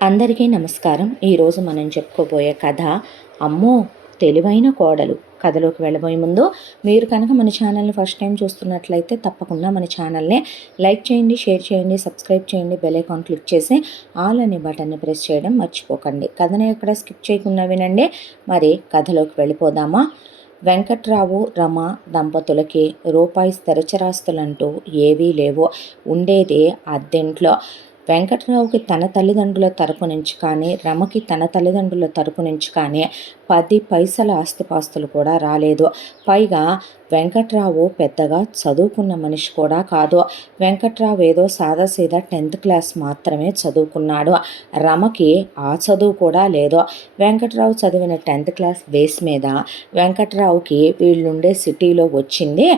అందరికీ నమస్కారం. ఈరోజు మనం చెప్పుకోబోయే కథ అమ్మో తెలివైన కోడలు. కథలోకి వెళ్ళబోయే ముందు మీరు కనుక మన ఛానల్ని ఫస్ట్ టైం చూస్తున్నట్లయితే తప్పకుండా మన ఛానల్ని లైక్ చేయండి, షేర్ చేయండి, సబ్స్క్రైబ్ చేయండి, బెల్ ఐకాన్ క్లిక్ చేసి ఆల్ అనే బటన్ని ప్రెస్ చేయడం మర్చిపోకండి. కథను ఎక్కడ స్కిప్ చేయకుండా వినండి. మరి కథలోకి వెళ్ళిపోదామా? వెంకట్రావు రమ దంపతులకి రూపాయి స్థిరచరాస్తులంటూ ఏవీ లేవు. ఉండేదే అద్దెంట్లో. వెంకట్రావుకి తన తల్లిదండ్రుల తరపు నుంచి కానీ, రమకి తన తల్లిదండ్రుల తరపు నుంచి కానీ 10 పైసల ఆస్తిపాస్తులు కూడా రాలేదు. పైగా వెంకట్రావు పెద్దగా చదువుకున్న మనిషి కూడా కాదు. వెంకట్రావు ఏదో సాదాసీదా 10th క్లాస్ మాత్రమే చదువుకున్నాడు. రమకి ఆ చదువు కూడా లేదు. వెంకట్రావు చదివిన 10th క్లాస్ బేస్ మీద వెంకట్రావుకి వీళ్ళుండే సిటీలో వచ్చింది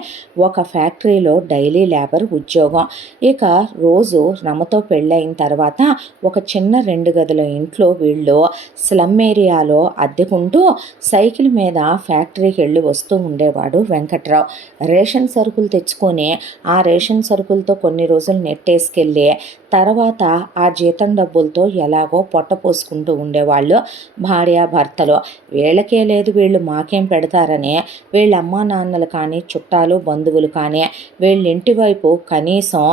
ఒక ఫ్యాక్టరీలో డైలీ లేబర్ ఉద్యోగం. ఇక రోజు రమతో పెళ్ళైన తర్వాత ఒక చిన్న 2 గదుల ఇంట్లో వీళ్ళు స్లమ్ ఏరియాలో అద్దెకుంటూ సైకిల్ మీద ఫ్యాక్టరీకి వెళ్ళి వస్తూ ఉండేవాడు వెంకట్రావు. రేషన్ సరుకులు తెచ్చుకొని ఆ రేషన్ సరుకులతో కొన్ని రోజులు నెట్టేసుకెళ్ళి తర్వాత ఆ జీతం డబ్బులతో ఎలాగో పొట్ట పోసుకుంటూ ఉండేవాళ్ళు భార్యాభర్తలు. వీళ్ళకే లేదు వీళ్ళు మాకేం పెడతారని వీళ్ళ అమ్మా నాన్నలు కానీ, చుట్టాలు బంధువులు కానీ వీళ్ళింటి వైపు కనీసం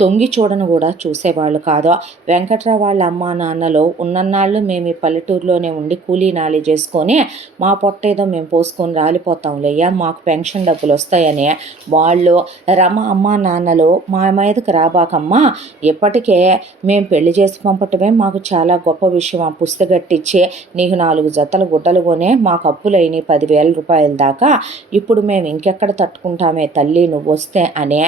తొంగి చూడను కూడా చూసేవాళ్ళు కాదు. వెంకట్రావు వాళ్ళ అమ్మా నాన్నలు ఉన్నన్నాళ్ళు మేము ఈ పల్లెటూరులోనే ఉండి కూలీ నాలి చేసుకొని మా పొట్ట ఏదో మేము పోసుకొని రాలిపోతాంలేయ్యా, మాకు పెన్షన్ డబ్బులు వస్తాయని వాళ్ళు రమ అమ్మా నాన్నలు మా మీదకి రాబాకమ్మా, ఇప్పటికే మేము పెళ్లి చేసి పంపటమే మాకు చాలా గొప్ప విషయం, ఆ పుస్తకట్టించి నీకు 4 జతల గుడ్డలు కొనే మాకు అప్పులైన 10,000 రూపాయల దాకా, ఇప్పుడు మేము ఇంకెక్కడ తట్టుకుంటామే తల్లి నువ్వు వస్తే అనే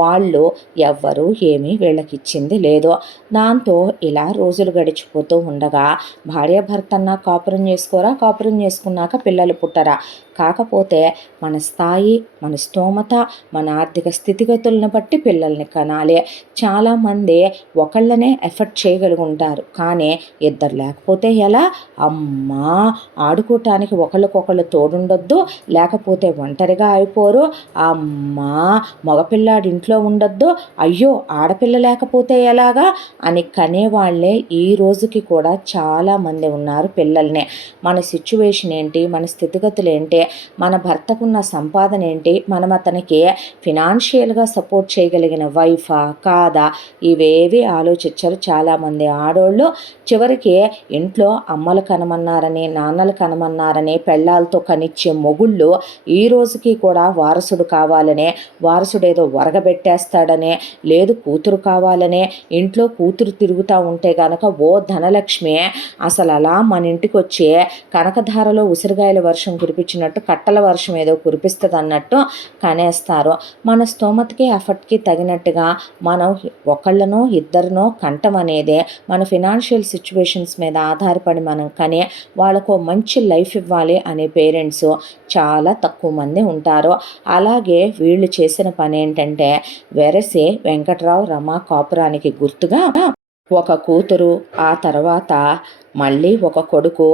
వాళ్ళు ఎవ్వరూ ఏమీ వీళ్ళకిచ్చింది లేదు. దాంతో ఇలా రోజులు గడిచిపోతూ ఉండగా భార్యాభర్తన్నా కాపురం చేసుకోరా, కాపురం చేసుకున్నాక పిల్లలు పుట్టరా, కాకపోతే మన స్థాయి, మన స్తోమత, మన ఆర్థిక స్థితిగతులను బట్టి పిల్లల్ని కనాలి. చాలామంది ఒకళ్ళనే ఎఫర్ట్ చేయగలుగుంటారు, కానీ ఇద్దరు లేకపోతే ఎలా? అమ్మా ఆడుకోవటానికి ఒకళ్ళకొకళ్ళు తోడుండొద్దు, లేకపోతే ఒంటరిగా అయిపోరు, అమ్మా మగపిల్లాడి ఇంట్లో ఉండొద్దు, అయ్యో ఆడపిల్ల లేకపోతే ఎలాగా అని కనేవాళ్లే ఈ రోజుకి కూడా చాలామంది ఉన్నారు పిల్లల్ని. మన సిచ్యువేషన్ ఏంటి, మన స్థితిగతులు ఏంటి, మన భర్తకున్న సంపాదన ఏంటి, మనం అతనికి ఫినాన్షియల్గా సపోర్ట్ చేయగలిగిన వైఫా కాదా, ఇవేవి ఆలోచించరు చాలామంది ఆడోళ్ళు. చివరికి ఇంట్లో అమ్మలు కనమన్నారని, నాన్నలు కనమన్నారని పెళ్ళాలతో కనిచ్చే మొగుళ్ళు ఈ రోజుకి కూడా వారసుడు కావాలనే, వారసుడేదో వరగబెట్టేస్తాడనే, లేదు కూతురు కావాలనే, ఇంట్లో కూతురు తిరుగుతూ ఉంటే గనక ఓ ధనలక్ష్మి అసలు అలా మన ఇంటికి వచ్చే కనకధారలో ఉసిరిగాయల వర్షం కురిపించినట్టు కట్టల వర్షం ఏదో కురిపిస్తుంది అన్నట్టు కనేస్తారు. మన స్తోమతకి ఎఫర్ట్కి తగినట్టుగా మనం ఒకళ్ళనో ఇద్దరినో కంటం అనేదే మన ఫినాన్షియల్ సిచ్యువేషన్స్ మీద ఆధారపడి మనం కానీ వాళ్ళకు మంచి లైఫ్ ఇవ్వాలి అనే పేరెంట్స్ చాలా తక్కువ మంది ఉంటారు. అలాగే వీళ్ళు చేసిన పని ఏంటంటే వెరసి వెంకట్రావు రమ కాపురానికి గుర్తుగా ఒక కూతురు, ఆ తర్వాత మళ్ళీ ఒక కొడుకు,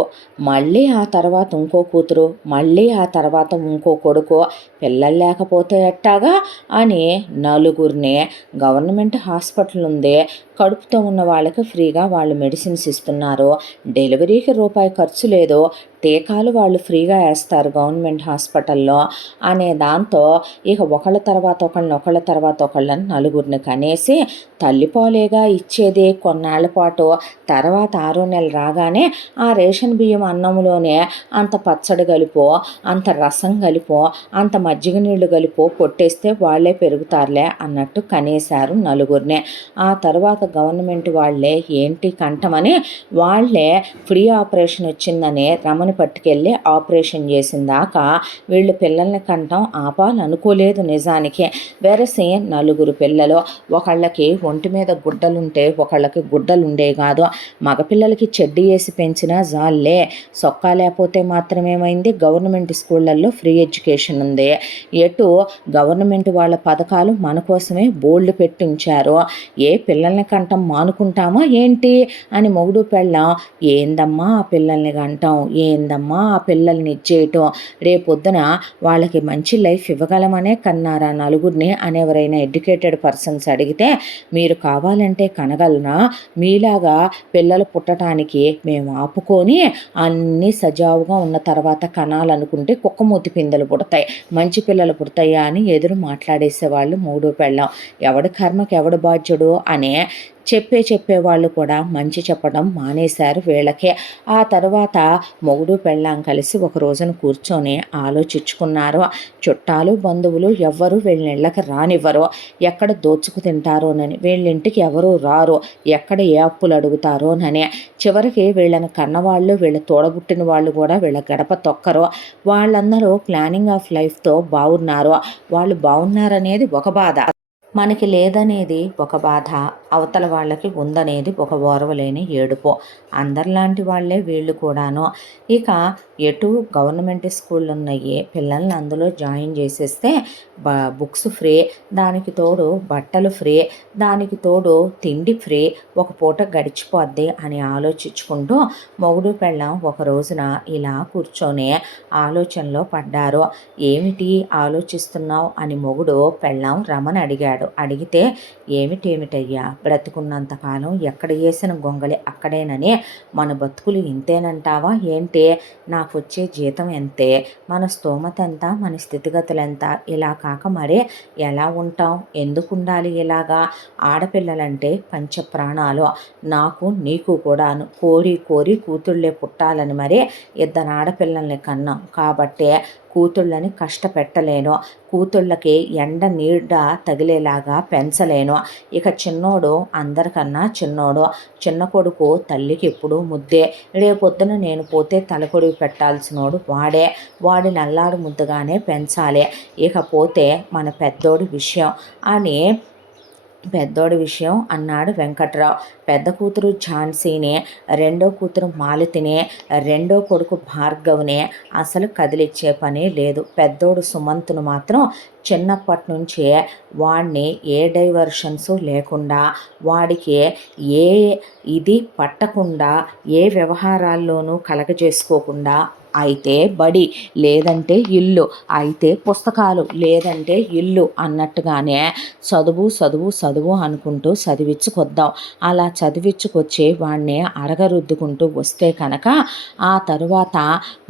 మళ్ళీ ఆ తర్వాత ఇంకో కూతురు, మళ్ళీ ఆ తర్వాత ఇంకో కొడుకు, పిల్లలు లేకపోతే ఎట్టాగా అని నలుగురిని గవర్నమెంట్ హాస్పిటల్ ఉంది, కడుపుతో ఉన్న వాళ్ళకి ఫ్రీగా వాళ్ళు మెడిసిన్స్ ఇస్తున్నారు, డెలివరీకి రూపాయి ఖర్చు లేదు, టీకాలు వాళ్ళు ఫ్రీగా వేస్తారు గవర్నమెంట్ హాస్పిటల్లో అనే దాంతో ఇక ఒకళ్ళ తర్వాత ఒకళ్ళని నలుగురిని కనేసి తల్లిపాలేగా ఇచ్చేది కొన్నాళ్ల పాటు. తర్వాత 6వ నెల రాగానే ఆ రేషన్ బియ్యం అన్నంలోనే అంత పచ్చడి కలిపో, అంత రసం కలిపో, అంత మజ్జిగ నీళ్లు కలిపో కొట్టేస్తే వాళ్ళే పెరుగుతారులే అన్నట్టు కనేశారు నలుగురినే. ఆ తర్వాత గవర్నమెంట్ వాళ్ళే ఏంటి కంఠమని వాళ్ళే ఫ్రీ ఆపరేషన్ వచ్చిందని రమణి పట్టుకెళ్ళి ఆపరేషన్ చేసిన దాకా వీళ్ళు పిల్లల్ని కంఠం ఆపాలనుకోలేదు నిజానికి. వెరసి నలుగురు పిల్లలు, ఒకళ్ళకి ఒంటి మీద గుడ్డలుంటే ఒకళ్ళకి గుడ్డలుండే కాదు, మగపిల్లలకి చెడ్డీ గుడ్డి వేసి పెంచినా జాలే, సొక్కా లేకపోతే మాత్రమేమైంది, గవర్నమెంట్ స్కూళ్ళల్లో ఫ్రీ ఎడ్యుకేషన్ ఉంది. ఎటు గవర్నమెంట్ వాళ్ళ పథకాలు మన కోసమే బోల్డ్ పెట్టించారు. పిల్లల్ని కంటం మానుకుంటామా ఏంటి అని మొగుడు పెళ్ళాం ఏందమ్మా ఆ పిల్లల్ని కంటాం, ఏందమ్మా ఆ పిల్లల్ని ఇచ్చేయటం, రేపొద్దున వాళ్ళకి మంచి లైఫ్ ఇవ్వగలమనే కన్నారా నలుగురిని అని ఎవరైనా ఎడ్యుకేటెడ్ పర్సన్స్ అడిగితే మీరు కావాలంటే కనగలనా, మీలాగా పిల్లలు పుట్టడానికి మేము ఆపుకొని అన్నీ సజావుగా ఉన్న తర్వాత కనాలనుకుంటే కుక్కమూతి పిందెలు పుడతాయి, మంచి పిల్లలు పుడతాయా అని ఎదురు మాట్లాడేసేవాళ్ళు మూడో పెళ్ళాం. ఎవడి కర్మకి ఎవడు బాధ్యుడు అనే చెప్పేవాళ్ళు కూడా మంచి చెప్పడం మానేశారు వీళ్ళకే. ఆ తర్వాత మొగుడు పెళ్ళాం కలిసి ఒక రోజున కూర్చొని ఆలోచించుకున్నారు. చుట్టాలు బంధువులు ఎవ్వరూ వీళ్ళిళ్ళకి రానివ్వరు, ఎక్కడ దోచుకు తింటారోనని, వీళ్ళింటికి ఎవరూ రారు, ఎక్కడ ఏ అప్పులు అడుగుతారోనని. చివరికి వీళ్ళని కన్నవాళ్ళు, వీళ్ళ తోడబుట్టిన వాళ్ళు కూడా వీళ్ళ గడప తొక్కరు. వాళ్ళందరూ ప్లానింగ్ ఆఫ్ లైఫ్తో బాగున్నారు. వాళ్ళు బాగున్నారనేది ఒక బాధ, మనకి లేదనేది ఒక బాధ, అవతల వాళ్ళకి ఉందనేది ఒక ఓర్వలేని ఏడుపు. అందరిలాంటి వాళ్ళే వీళ్ళు కూడాను. ఇక ఎటు గవర్నమెంట్ స్కూళ్ళు ఉన్నాయి, పిల్లల్ని అందులో జాయిన్ చేసేస్తే బుక్స్ ఫ్రీ, దానికి తోడు బట్టలు ఫ్రీ, దానికి తోడు తిండి ఫ్రీ, ఒక పూట గడిచిపోద్ది అని ఆలోచించుకుంటూ మొగుడు పెళ్ళాం ఒక రోజున ఇలా కూర్చొని ఆలోచనలో పడ్డారు. ఏమిటి ఆలోచిస్తున్నావు అని మొగుడు పెళ్ళాం రమని అడిగాడు. అడిగితే ఏమిటేమిటయ్యా, బ్రతుకున్నంతకాలం ఎక్కడ వేసిన గొంగళి అక్కడేనని, మన బతుకులు ఇంతేనంటావా ఏంటి, నాకు వచ్చే జీతం ఎంతే, మన స్తోమత ఎంత, మన స్థితిగతులు ఎంత, ఇలా కాక మరే ఎలా ఉంటాం, ఎందుకు ఉండాలి ఇలాగా, ఆడపిల్లలంటే పంచ ప్రాణాలు, నాకు నీకు కూడాను కోరి కోరి కూతుళ్ళే పుట్టాలని మరే ఇద్దరు ఆడపిల్లల్ని కన్నాం కాబట్టే కూతుళ్ళని కష్టపెట్టలేను, కూతుళ్ళకి ఎండ నీడ తగిలేలాగా పెంచలేను. ఇక చిన్నోడు అందరికన్నా చిన్నోడు, చిన్న కొడుకు తల్లికి ఎప్పుడూ ముద్దే, రేపొద్దున నేను పోతే తలకొడివి పెట్టాల్సినోడు వాడే, వాడిని అల్లాడు ముద్దుగానే పెంచాలి. ఇకపోతే మన పెద్దోడి విషయం అని పెద్దోడి విషయం అన్నాడు వెంకట్రావు. పెద్ద కూతురు ఝాన్సీని, రెండో కూతురు మాలతిని, రెండో కొడుకు భార్గవ్ని అసలు కదిలిచ్చే పనే లేదు. పెద్దోడు సుమంత్ను మాత్రం చిన్నప్పటి నుంచే వాడిని ఏ డైవర్షన్స్ లేకుండా, వాడికి ఏ ఇది పట్టకుండా, ఏ వ్యవహారాల్లోనూ కలగజేసుకోకుండా, అయితే బడి లేదంటే ఇల్లు, అయితే పుస్తకాలు లేదంటే ఇల్లు అన్నట్టుగానే చదువు చదువు చదువు అనుకుంటూ చదివించుకొద్దాం. అలా చదివించుకొచ్చి వాడిని అరగరుద్దుకుంటూ వస్తే కనుక ఆ తరువాత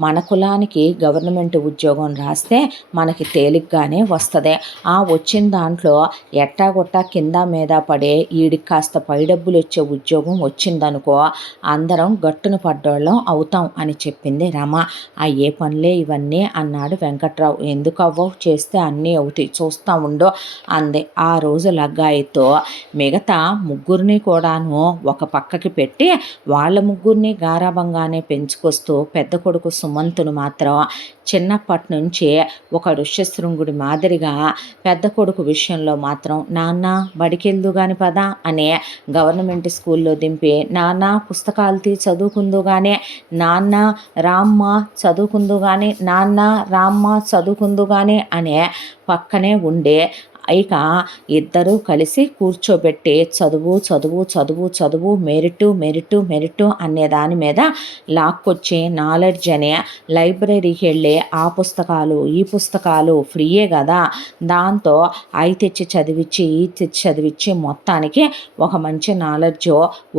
మన కులానికి గవర్నమెంట్ ఉద్యోగం రాస్తే మనకి తేలిగ్గానే వస్తుంది. ఆ వచ్చిన దాంట్లో ఎట్టాగొట్టా కింద మీద పడే ఈడికి కాస్త పై డబ్బులు వచ్చే ఉద్యోగం వచ్చిందనుకో అందరం గట్టును పడ్డోళ్ళం అవుతాం అని చెప్పింది రమ. ఏ పనులే ఇవన్నీ అన్నాడు వెంకట్రావు. ఎందుకు అవ్వవు, చేస్తే అన్నీ అవుతాయి, చూస్తూ ఉండో అంది. ఆ రోజు లగ్గాయితో మిగతా ముగ్గురిని కూడాను ఒక పక్కకి పెట్టి వాళ్ళ ముగ్గురిని గారాబంగానే పెంచుకొస్తూ పెద్ద కొడుకు సుమంతును మాత్రం చిన్నప్పటి నుంచే ఒక ఋష్యశృంగుడి మాదిరిగా పెద్ద కొడుకు విషయంలో మాత్రం నాన్న బడికెళ్దు గాని పదా అనే గవర్నమెంట్ స్కూల్లో దింపి, నాన్న పుస్తకాలు చదువుకుందు గానే, నాన్న రామ్మ చదువుకుందు కానీ, నాన్న రామ్మ చదువుకుందు కానీ అనే పక్కనే ఉండే ఇక ఇద్దరూ కలిసి కూర్చోబెట్టి చదువు చదువు చదువు చదువు మెరిట్ మెరిట్ మెరిట్ అనే దాని మీద లాక్కొచ్చి నాలెడ్జ్ అనే లైబ్రరీకి వెళ్ళి ఆ పుస్తకాలు ఈ పుస్తకాలు ఫ్రీయే కదా, దాంతో అవి తెచ్చి చదివించి ఈ తెచ్చి చదివించి మొత్తానికి ఒక మంచి నాలెడ్జ్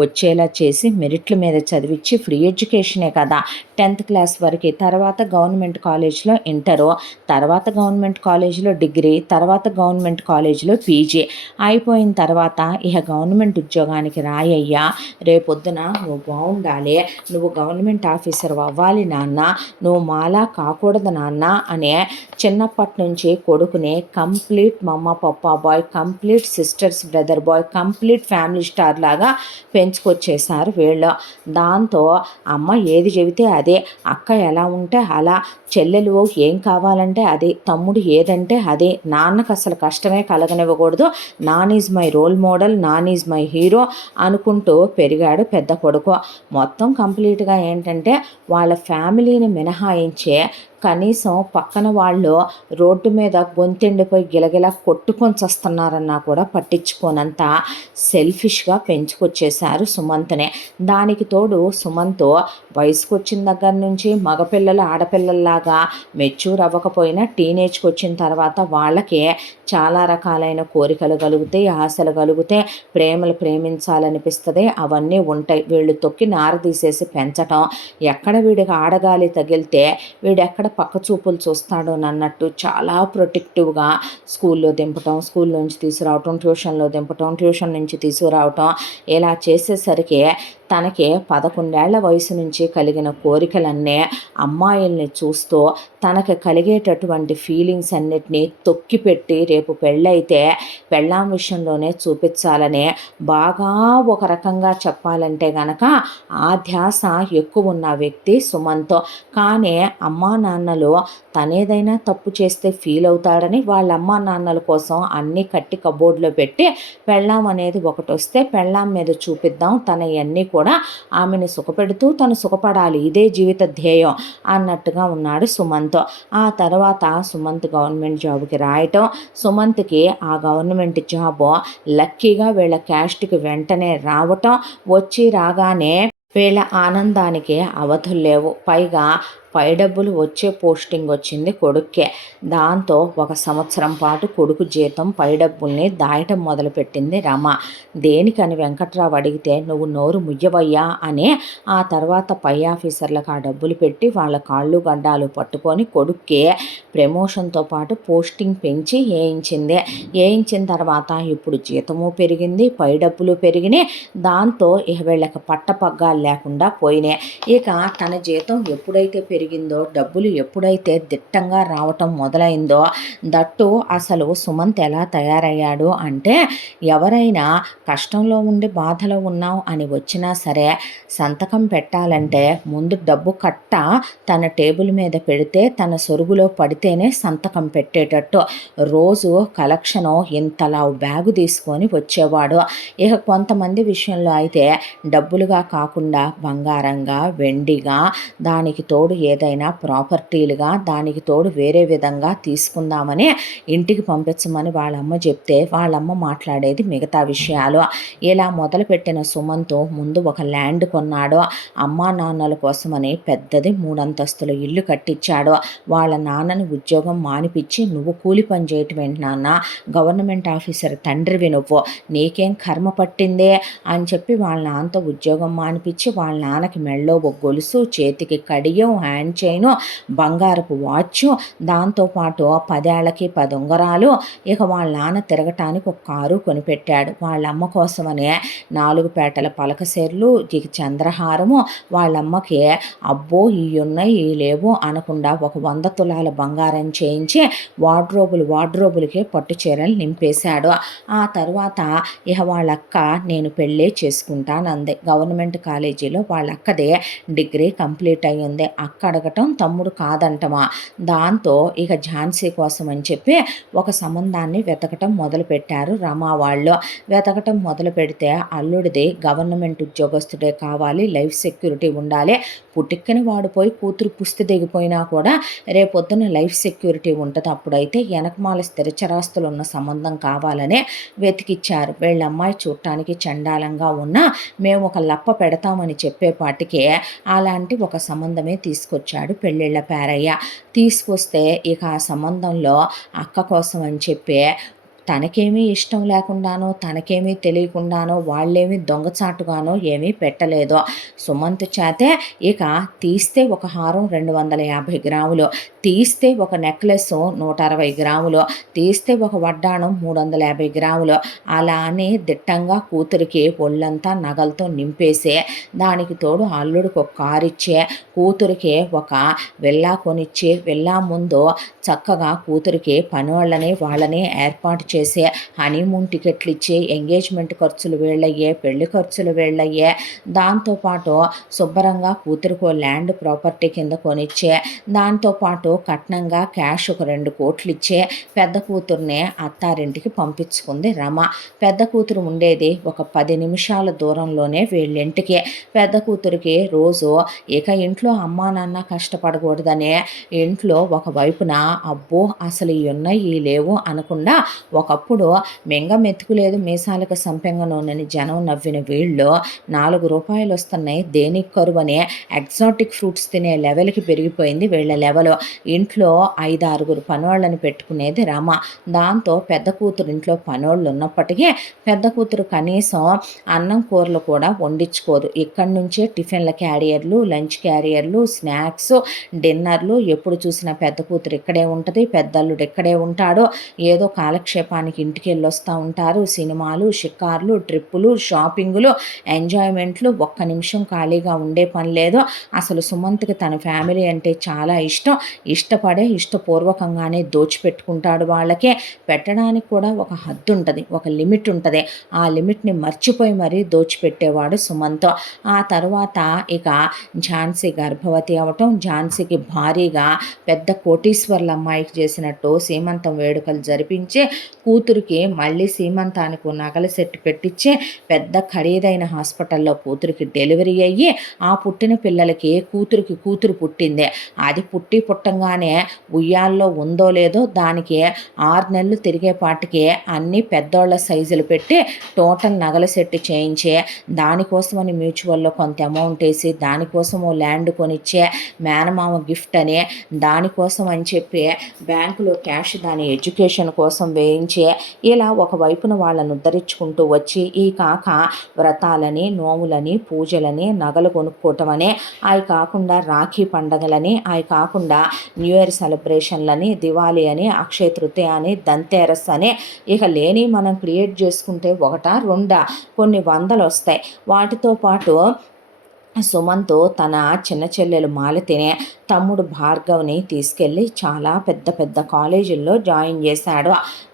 వచ్చేలా చేసి మెరిట్ల మీద చదివించి ఫ్రీ ఎడ్యుకేషనే కదా 10th క్లాస్ వరకు, తర్వాత గవర్నమెంట్ కాలేజ్లో ఇంటరు, తర్వాత గవర్నమెంట్ కాలేజ్లో డిగ్రీ, తర్వాత గవర్నమెంట్ కాలేజీలో పీజీ అయిపోయిన తర్వాత ఇక గవర్నమెంట్ ఉద్యోగానికి రాయ్యా, రేపొద్దున నువ్వు బాగుండాలి, నువ్వు గవర్నమెంట్ ఆఫీసర్ అవ్వాలి నాన్న, నువ్వు మాలా కాకూడదు నాన్న అనే చిన్నప్పటి నుంచి కొడుకుని complete mamma papa boy, complete sisters brother boy, complete family star లాగా పెంచుకొచ్చేసారు వీళ్ళు. దాంతో అమ్మ ఏది చెబితే అదే, అక్క ఎలా ఉంటే అలా, చెల్లెలు ఏం కావాలంటే అదే, తమ్ముడు ఏదంటే అదే, నాన్నకు అసలు కష్టం నష్టమే కలగనివ్వకూడదు, నాన్ ఈజ్ మై రోల్ మోడల్, నాన్ ఈజ్ మై హీరో అనుకుంటూ పెరిగాడు పెద్ద కొడుకు. మొత్తం కంప్లీట్గా ఏంటంటే వాళ్ళ ఫ్యామిలీని మినహాయించే కనీసం పక్కన వాళ్ళు రోడ్డు మీద గొంతెండిపోయి గిలగిలా కొట్టుకొని చస్తున్నారన్నా కూడా పట్టించుకోనంత సెల్ఫిష్గా పెంచుకొచ్చేశారు సుమంత్నే. దానికి తోడు సుమంత్ వయసుకు వచ్చిన దగ్గర నుంచి మగపిల్లలు ఆడపిల్లల్లాగా మెచ్యూర్ అవ్వకపోయినా టీనేజ్కి వచ్చిన తర్వాత వాళ్ళకే చాలా రకాలైన కోరికలు కలుగుతాయి, ఆశలు కలుగుతాయి, ప్రేమించాలనిపిస్తుంది, అవన్నీ ఉంటాయి. వీళ్ళు తొక్కి నార తీసేసి పెంచటం, ఎక్కడ వీడికి ఆడగాలి తగిలితే వీడెక్కడ పక్క చూపులు చూస్తాడో అన్నట్టు చాలా ప్రొటెక్టివ్గా స్కూల్లో దింపటం, స్కూల్ నుంచి తీసుకురావటం, ట్యూషన్లో దింపటం, ట్యూషన్ నుంచి తీసుకురావటం, ఇలా చేసేసరికి తనకి 11 ఏళ్ల వయసు నుంచి కలిగిన కోరికలన్నీ అమ్మాయిల్ని చూస్తూ తనకి కలిగేటటువంటి ఫీలింగ్స్ అన్నిటినీ తొక్కిపెట్టి రేపు పెళ్ళైతే పెళ్ళాం విషయంలోనే చూపించాలని బాగా ఒక రకంగా చెప్పాలంటే గనక ఆ ధ్యాస ఎక్కువ ఉన్న వ్యక్తి సుమంత్. కానీ అమ్మా నాన్నలు తనేదైనా తప్పు చేస్తే ఫీల్ అవుతాడని వాళ్ళ అమ్మా నాన్నల కోసం అన్నీ కట్టి కబోర్డ్లో పెట్టి పెళ్ళాం అనేది ఒకటి వస్తే పెళ్ళాం మీద చూపిద్దాం, తన ఇవన్నీ కూడా ఆమెను సుఖపెడుతూ తను సుఖపడాలి, ఇదే జీవిత ధ్యేయం అన్నట్టుగా ఉన్నాడు సుమంత్. ఆ తర్వాత సుమంత్ గవర్నమెంట్ జాబ్కి రాయటం, సుమంత్కి ఆ గవర్నమెంట్ జాబ్ లక్కీగా వీళ్ళ క్యాస్ట్కి వెంటనే రావటం, వచ్చి రాగానే వీళ్ళ ఆనందానికి అవధులు లేవు. పైగా పై డబ్బులు వచ్చే పోస్టింగ్ వచ్చింది కొడుక్కే. దాంతో 1 సంవత్సరం పాటు కొడుకు జీతం పై డబ్బుల్ని దాయటం మొదలుపెట్టింది రమ. దేనికని వెంకట్రావు అడిగితే నువ్వు నోరు ముయ్యవయ్యా అని ఆ తర్వాత పై ఆఫీసర్లకు ఆ డబ్బులు పెట్టి వాళ్ళ కాళ్ళు గడ్డాలు పట్టుకొని కొడుక్కే ప్రమోషన్తో పాటు పోస్టింగ్ పెంచి వేయించిన తర్వాత ఇప్పుడు జీతము పెరిగింది, పై డబ్బులు పెరిగినాయి. దాంతో ఇక వీళ్ళకి పట్టపగ్గాలు లేకుండా పోయినాయి. ఇక తన జీతం ఎప్పుడైతే పెరిగిందో, డబ్బులు ఎప్పుడైతే దిట్టంగా రావటం మొదలైందో, దట్టు అసలు సుమంత్ ఎలా తయారయ్యాడు అంటే ఎవరైనా కష్టంలో ఉండి బాధలో ఉన్నాం అని వచ్చినా సరే సంతకం పెట్టాలంటే ముందు డబ్బు కట్ట తన టేబుల్ మీద పెడితే తన సొరుగులో పడితేనే సంతకం పెట్టేటట్టు రోజు కలెక్షను ఇంతలా బ్యాగు తీసుకొని వచ్చేవాడు. ఇక కొంతమంది విషయంలో అయితే డబ్బులుగా కాకుండా బంగారంగా, వెండిగా, దానికి తోడు ఏదైనా ప్రాపర్టీలుగా, దానికి తోడు వేరే విధంగా తీసుకుందామని ఇంటికి పంపించమని వాళ్ళమ్మ చెప్తే వాళ్ళమ్మ మాట్లాడేది మిగతా విషయాలు. ఇలా మొదలుపెట్టిన సుమంత్ ముందు ఒక ల్యాండ్ కొన్నాడు. అమ్మా నాన్నల కోసమని పెద్దది 3 అంతస్తుల ఇల్లు కట్టించాడు. వాళ్ళ నాన్నని ఉద్యోగం మానిపించి నువ్వు కూలి పని చేయటం ఏంటి నాన్న, గవర్నమెంట్ ఆఫీసర్ తండ్రివి నువ్వు, నీకేం కర్మ పట్టిందే అని చెప్పి వాళ్ళ నాన్నతో ఉద్యోగం మానిపించి వాళ్ళ నాన్నకి మెళ్ళో ఒక గొలుసు, చేతికి కడియం, హ్యాండ్ చైను, బంగారపు వాచ్, దాంతోపాటు 10 ఏళ్లకి 10 ఉంగరాలు. ఇక వాళ్ళ నాన్న తిరగటానికి ఒక కారు కొనిపెట్టాడు. వాళ్ళ అమ్మ కోసమనే 4 పేటల పలకసేర్లు, ఇక చంద్రహారము. వాళ్ళమ్మకి అబ్బో ఈ ఉన్నాయి ఈ లేవు అనకుండా ఒక 100 తులాల బంగారం చేయించి వార్డ్రోబులకే పట్టు చీరలు నింపేశాడు. ఆ తర్వాత ఇక వాళ్ళక్క నేను పెళ్ళే చేసుకుంటానంది. గవర్నమెంట్ కాలేజీలో వాళ్ళక్కదే డిగ్రీ కంప్లీట్ అయ్యింది. అక్క అడగటం తమ్ముడు కాదంటమా. దాంతో ఇక ఝాన్సీ కోసం అని చెప్పి ఒక సంబంధాన్ని వెతకటం మొదలుపెట్టారు రమా వాళ్ళు. వెతకటం మొదలు పెడితే అల్లుడిది గవర్నమెంట్ ఉద్యోగస్తుడే కావాలి, లైఫ్ సెక్యూరిటీ ఉండాలి, పుట్టిక్కని వాడిపోయి కూతురు పుస్తి దిగిపోయినా కూడా రేపొద్దున లైఫ్ సెక్యూరిటీ ఉంటుంది, అప్పుడైతే వెనకమాల స్థిరచరాస్తులు ఉన్న సంబంధం కావాలనే వెతికిచ్చారు. వీళ్ళ అమ్మాయి చూడటానికి చండాలంగా ఉన్నా మేము ఒక లప్ప పెడతామని చెప్పేపాటికే అలాంటి ఒక సంబంధమే తీసుకొచ్చాడు పెళ్ళిళ్ళ పేరయ్య. తీసుకొస్తే ఇక ఆ సంబంధంలో అక్క కోసం అని చెప్పి తనకేమీ ఇష్టం లేకుండానో తనకేమీ తెలియకుండానో వాళ్ళేమీ దొంగచాటుగానో ఏమీ పెట్టలేదు. సుమంత్ చేతే ఇక తీస్తే ఒక హారం 250 గ్రాములు, తీస్తే ఒక నెక్లెస్ 160 గ్రాములు, తీస్తే ఒక వడ్డాణం 350 గ్రాములు, అలా అని దిట్టంగా కూతురికి ఒళ్ళంతా నగలతో నింపేసే, దానికి తోడు అల్లుడికి ఒక కారు ఇచ్చే, కూతురికి ఒక విల్లా కొనిచ్చి, విల్లా ముందు చక్కగా కూతురికి పనివాళ్ళని వాళ్ళని ఏర్పాటు చేసి హనీమూన్ టికెట్లు ఇచ్చి ఎంగేజ్మెంట్ ఖర్చులు వీళ్ళయ్యే, పెళ్లి ఖర్చులు వీళ్ళయ్యే. దాంతోపాటు శుభ్రంగా కూతురుకో ల్యాండ్ ప్రాపర్టీ కింద కొనిచ్చే, దాంతోపాటు కట్నంగా క్యాష్ ఒక 2 కోట్లు ఇచ్చే పెద్ద కూతుర్నే అత్తారింటికి పంపించుకుంది రమ. పెద్ద కూతురు ఉండేది ఒక 10 నిమిషాల దూరంలోనే వీళ్ళింటికి. పెద్ద కూతురికి రోజు ఇక ఇంట్లో అమ్మా నాన్న కష్టపడకూడదనే ఇంట్లో ఒకవైపున అబ్బో అసలు ఈ లేవు అనకుండా ఒకప్పుడు మెతుకులేదు మీసాలకు సంపెంగ నూనెని జనం నవ్విన వీళ్ళు 4 రూపాయలు వస్తున్నాయి దేనికి కరువనే ఎగ్జాటిక్ ఫ్రూట్స్ తినే లెవెల్కి పెరిగిపోయింది వీళ్ళ లెవెల్. ఇంట్లో 5-6 పనోళ్ళని పెట్టుకునేది రమ. దాంతో పెద్ద కూతురు ఇంట్లో పనోళ్ళు ఉన్నప్పటికీ పెద్ద కూతురు కనీసం అన్నం కూరలు కూడా వండించుకోదు. ఇక్కడి నుంచే టిఫిన్ల క్యారియర్లు, లంచ్ క్యారియర్లు, స్నాక్స్, డిన్నర్లు. ఎప్పుడు చూసినా పెద్ద కూతురు ఇక్కడే ఉంటుంది, పెద్దల్లుడు ఇక్కడే ఉంటాడు. ఏదో కాలక్షేపానికి ఇంటికి వెళ్ళొస్తూ ఉంటారు. సినిమాలు, షికార్లు, ట్రిప్పులు, షాపింగులు, ఎంజాయ్మెంట్లు. ఒక్క నిమిషం ఖాళీగా ఉండే పని లేదు. అసలు సుమంత్కి తన ఫ్యామిలీ అంటే చాలా ఇష్టం. ఇష్టపూర్వకంగానే దోచిపెట్టుకుంటాడు. వాళ్ళకే పెట్టడానికి కూడా ఒక హద్దు ఉంటుంది, ఒక లిమిట్ ఉంటుంది. ఆ లిమిట్ని మర్చిపోయి మరీ దోచిపెట్టేవాడు సుమంత్. ఆ తర్వాత ఇక ఝాన్సీ గర్భవతి అవటం, ఝాన్సీకి భారీగా పెద్ద కోటీశ్వర్ల అమ్మాయికి చేసినట్టు సీమంతం వేడుకలు జరిపించి కూతురికి మళ్ళీ సీమంతానికి నగల సెట్ పెట్టించి పెద్ద ఖరీదైన హాస్పిటల్లో కూతురికి డెలివరీ అయ్యి ఆ పుట్టిన పిల్లలకి కూతురు పుట్టింది. అది పుట్టంగానే ఉయ్యాల్లో ఉందో లేదో దానికి 6 నెలలు తిరిగేపాటికి అన్ని పెద్దోళ్ళ సైజులు పెట్టి టోటల్ నగల సెట్ చేయించే, దానికోసమని మ్యూచువల్లో కొంత అమౌంట్ వేసి దానికోసం ఓ ల్యాండ్ కొనిచ్చే, మేనమామ గిఫ్ట్ అని దానికోసం అని చెప్పి బ్యాంకులో క్యాష్ దాని ఎడ్యుకేషన్ కోసం వేయించే, ఇలా ఒకవైపున వాళ్ళను ఉద్ధరించుకుంటూ వచ్చి ఈ కాక వ్రతాలని, నోములని, పూజలని, నగలు కొనుక్కోవటమని, అవి కాకుండా రాఖీ పండగలని, అవి కాకుండా న్యూ ఇయర్ సెలబ్రేషన్లని, దివాళీ అని, అక్షయ తృతీయ అని, దంతేరస్ అని, ఇక లేని మనం క్రియేట్ చేసుకుంటే 1-2 కొన్ని వందలు వస్తాయి. వాటితో పాటు సుమంత్ తన చిన్న చెల్లెలు మాలతిని, తమ్ముడు భార్గవ్ని తీసుకెళ్ళి చాలా పెద్ద పెద్ద కాలేజీల్లో జాయిన్ చేశాడు.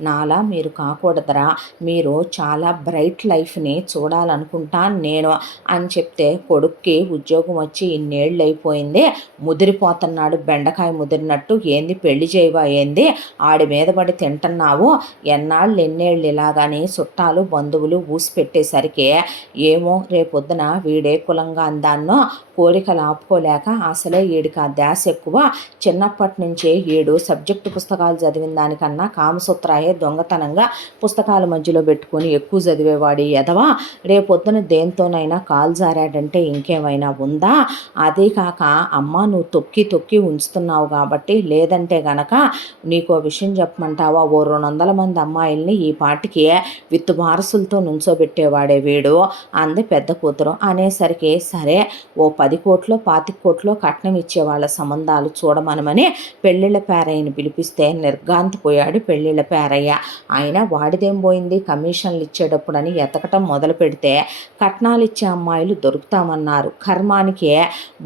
నాలా మీరు కాకూడదురా, మీరు చాలా బ్రైట్ లైఫ్ని చూడాలనుకుంటాను నేను అని చెప్తే కొడుక్కి ఉద్యోగం వచ్చి ఇన్నేళ్ళు అయిపోయింది, ముదిరిపోతున్నాడు బెండకాయ ముదిరినట్టు, ఏంది పెళ్లి చేయవా, ఏంది ఆడి మీద పడి తింటున్నావు, ఎన్నేళ్ళు ఇలాగాని చుట్టాలు బంధువులు ఊసి పెట్టేసరికి ఏమో రేపొద్దున వీడే కులంగా అందాన్నో కోరికలు ఆపుకోలేక అసలే వీడికి ఆ ధ్యాస ఎక్కువ, చిన్నప్పటి నుంచే 7 సబ్జెక్టు పుస్తకాలు చదివిన దానికన్నా కామసూత్రాయే దొంగతనంగా పుస్తకాల మధ్యలో పెట్టుకొని ఎక్కువ చదివేవాడి ఎదవా, రేపొద్దున దేంతోనైనా కాలు జారాడంటే ఇంకేమైనా ఉందా, అదే కాక అమ్మ నువ్వు తొక్కి ఉంచుతున్నావు కాబట్టి, లేదంటే గనక నీకో విషయం చెప్పమంటావా, ఓ 200 మంది అమ్మాయిల్ని ఈ పాటికి విత్తు వారసులతో నుంచోబెట్టేవాడే వీడు అంది పెద్ద కూతురు. అనేసరికి సరే ఓ 10 కోట్లో 25 కోట్లో కట్నం ఇచ్చే వాళ్ళ సంబంధాలు చూడమనమని పెళ్ళిళ్ళ పేరయ్యని పిలిపిస్తే నిర్గాంతపోయాడు పెళ్ళిళ్ళ పేరయ్య. అయినా వాడిదేం పోయింది, కమిషన్లు ఇచ్చేటప్పుడని ఎతకటం మొదలు పెడితే కట్నాలు ఇచ్చే అమ్మాయిలు దొరుకుతామన్నారు. కర్మానికి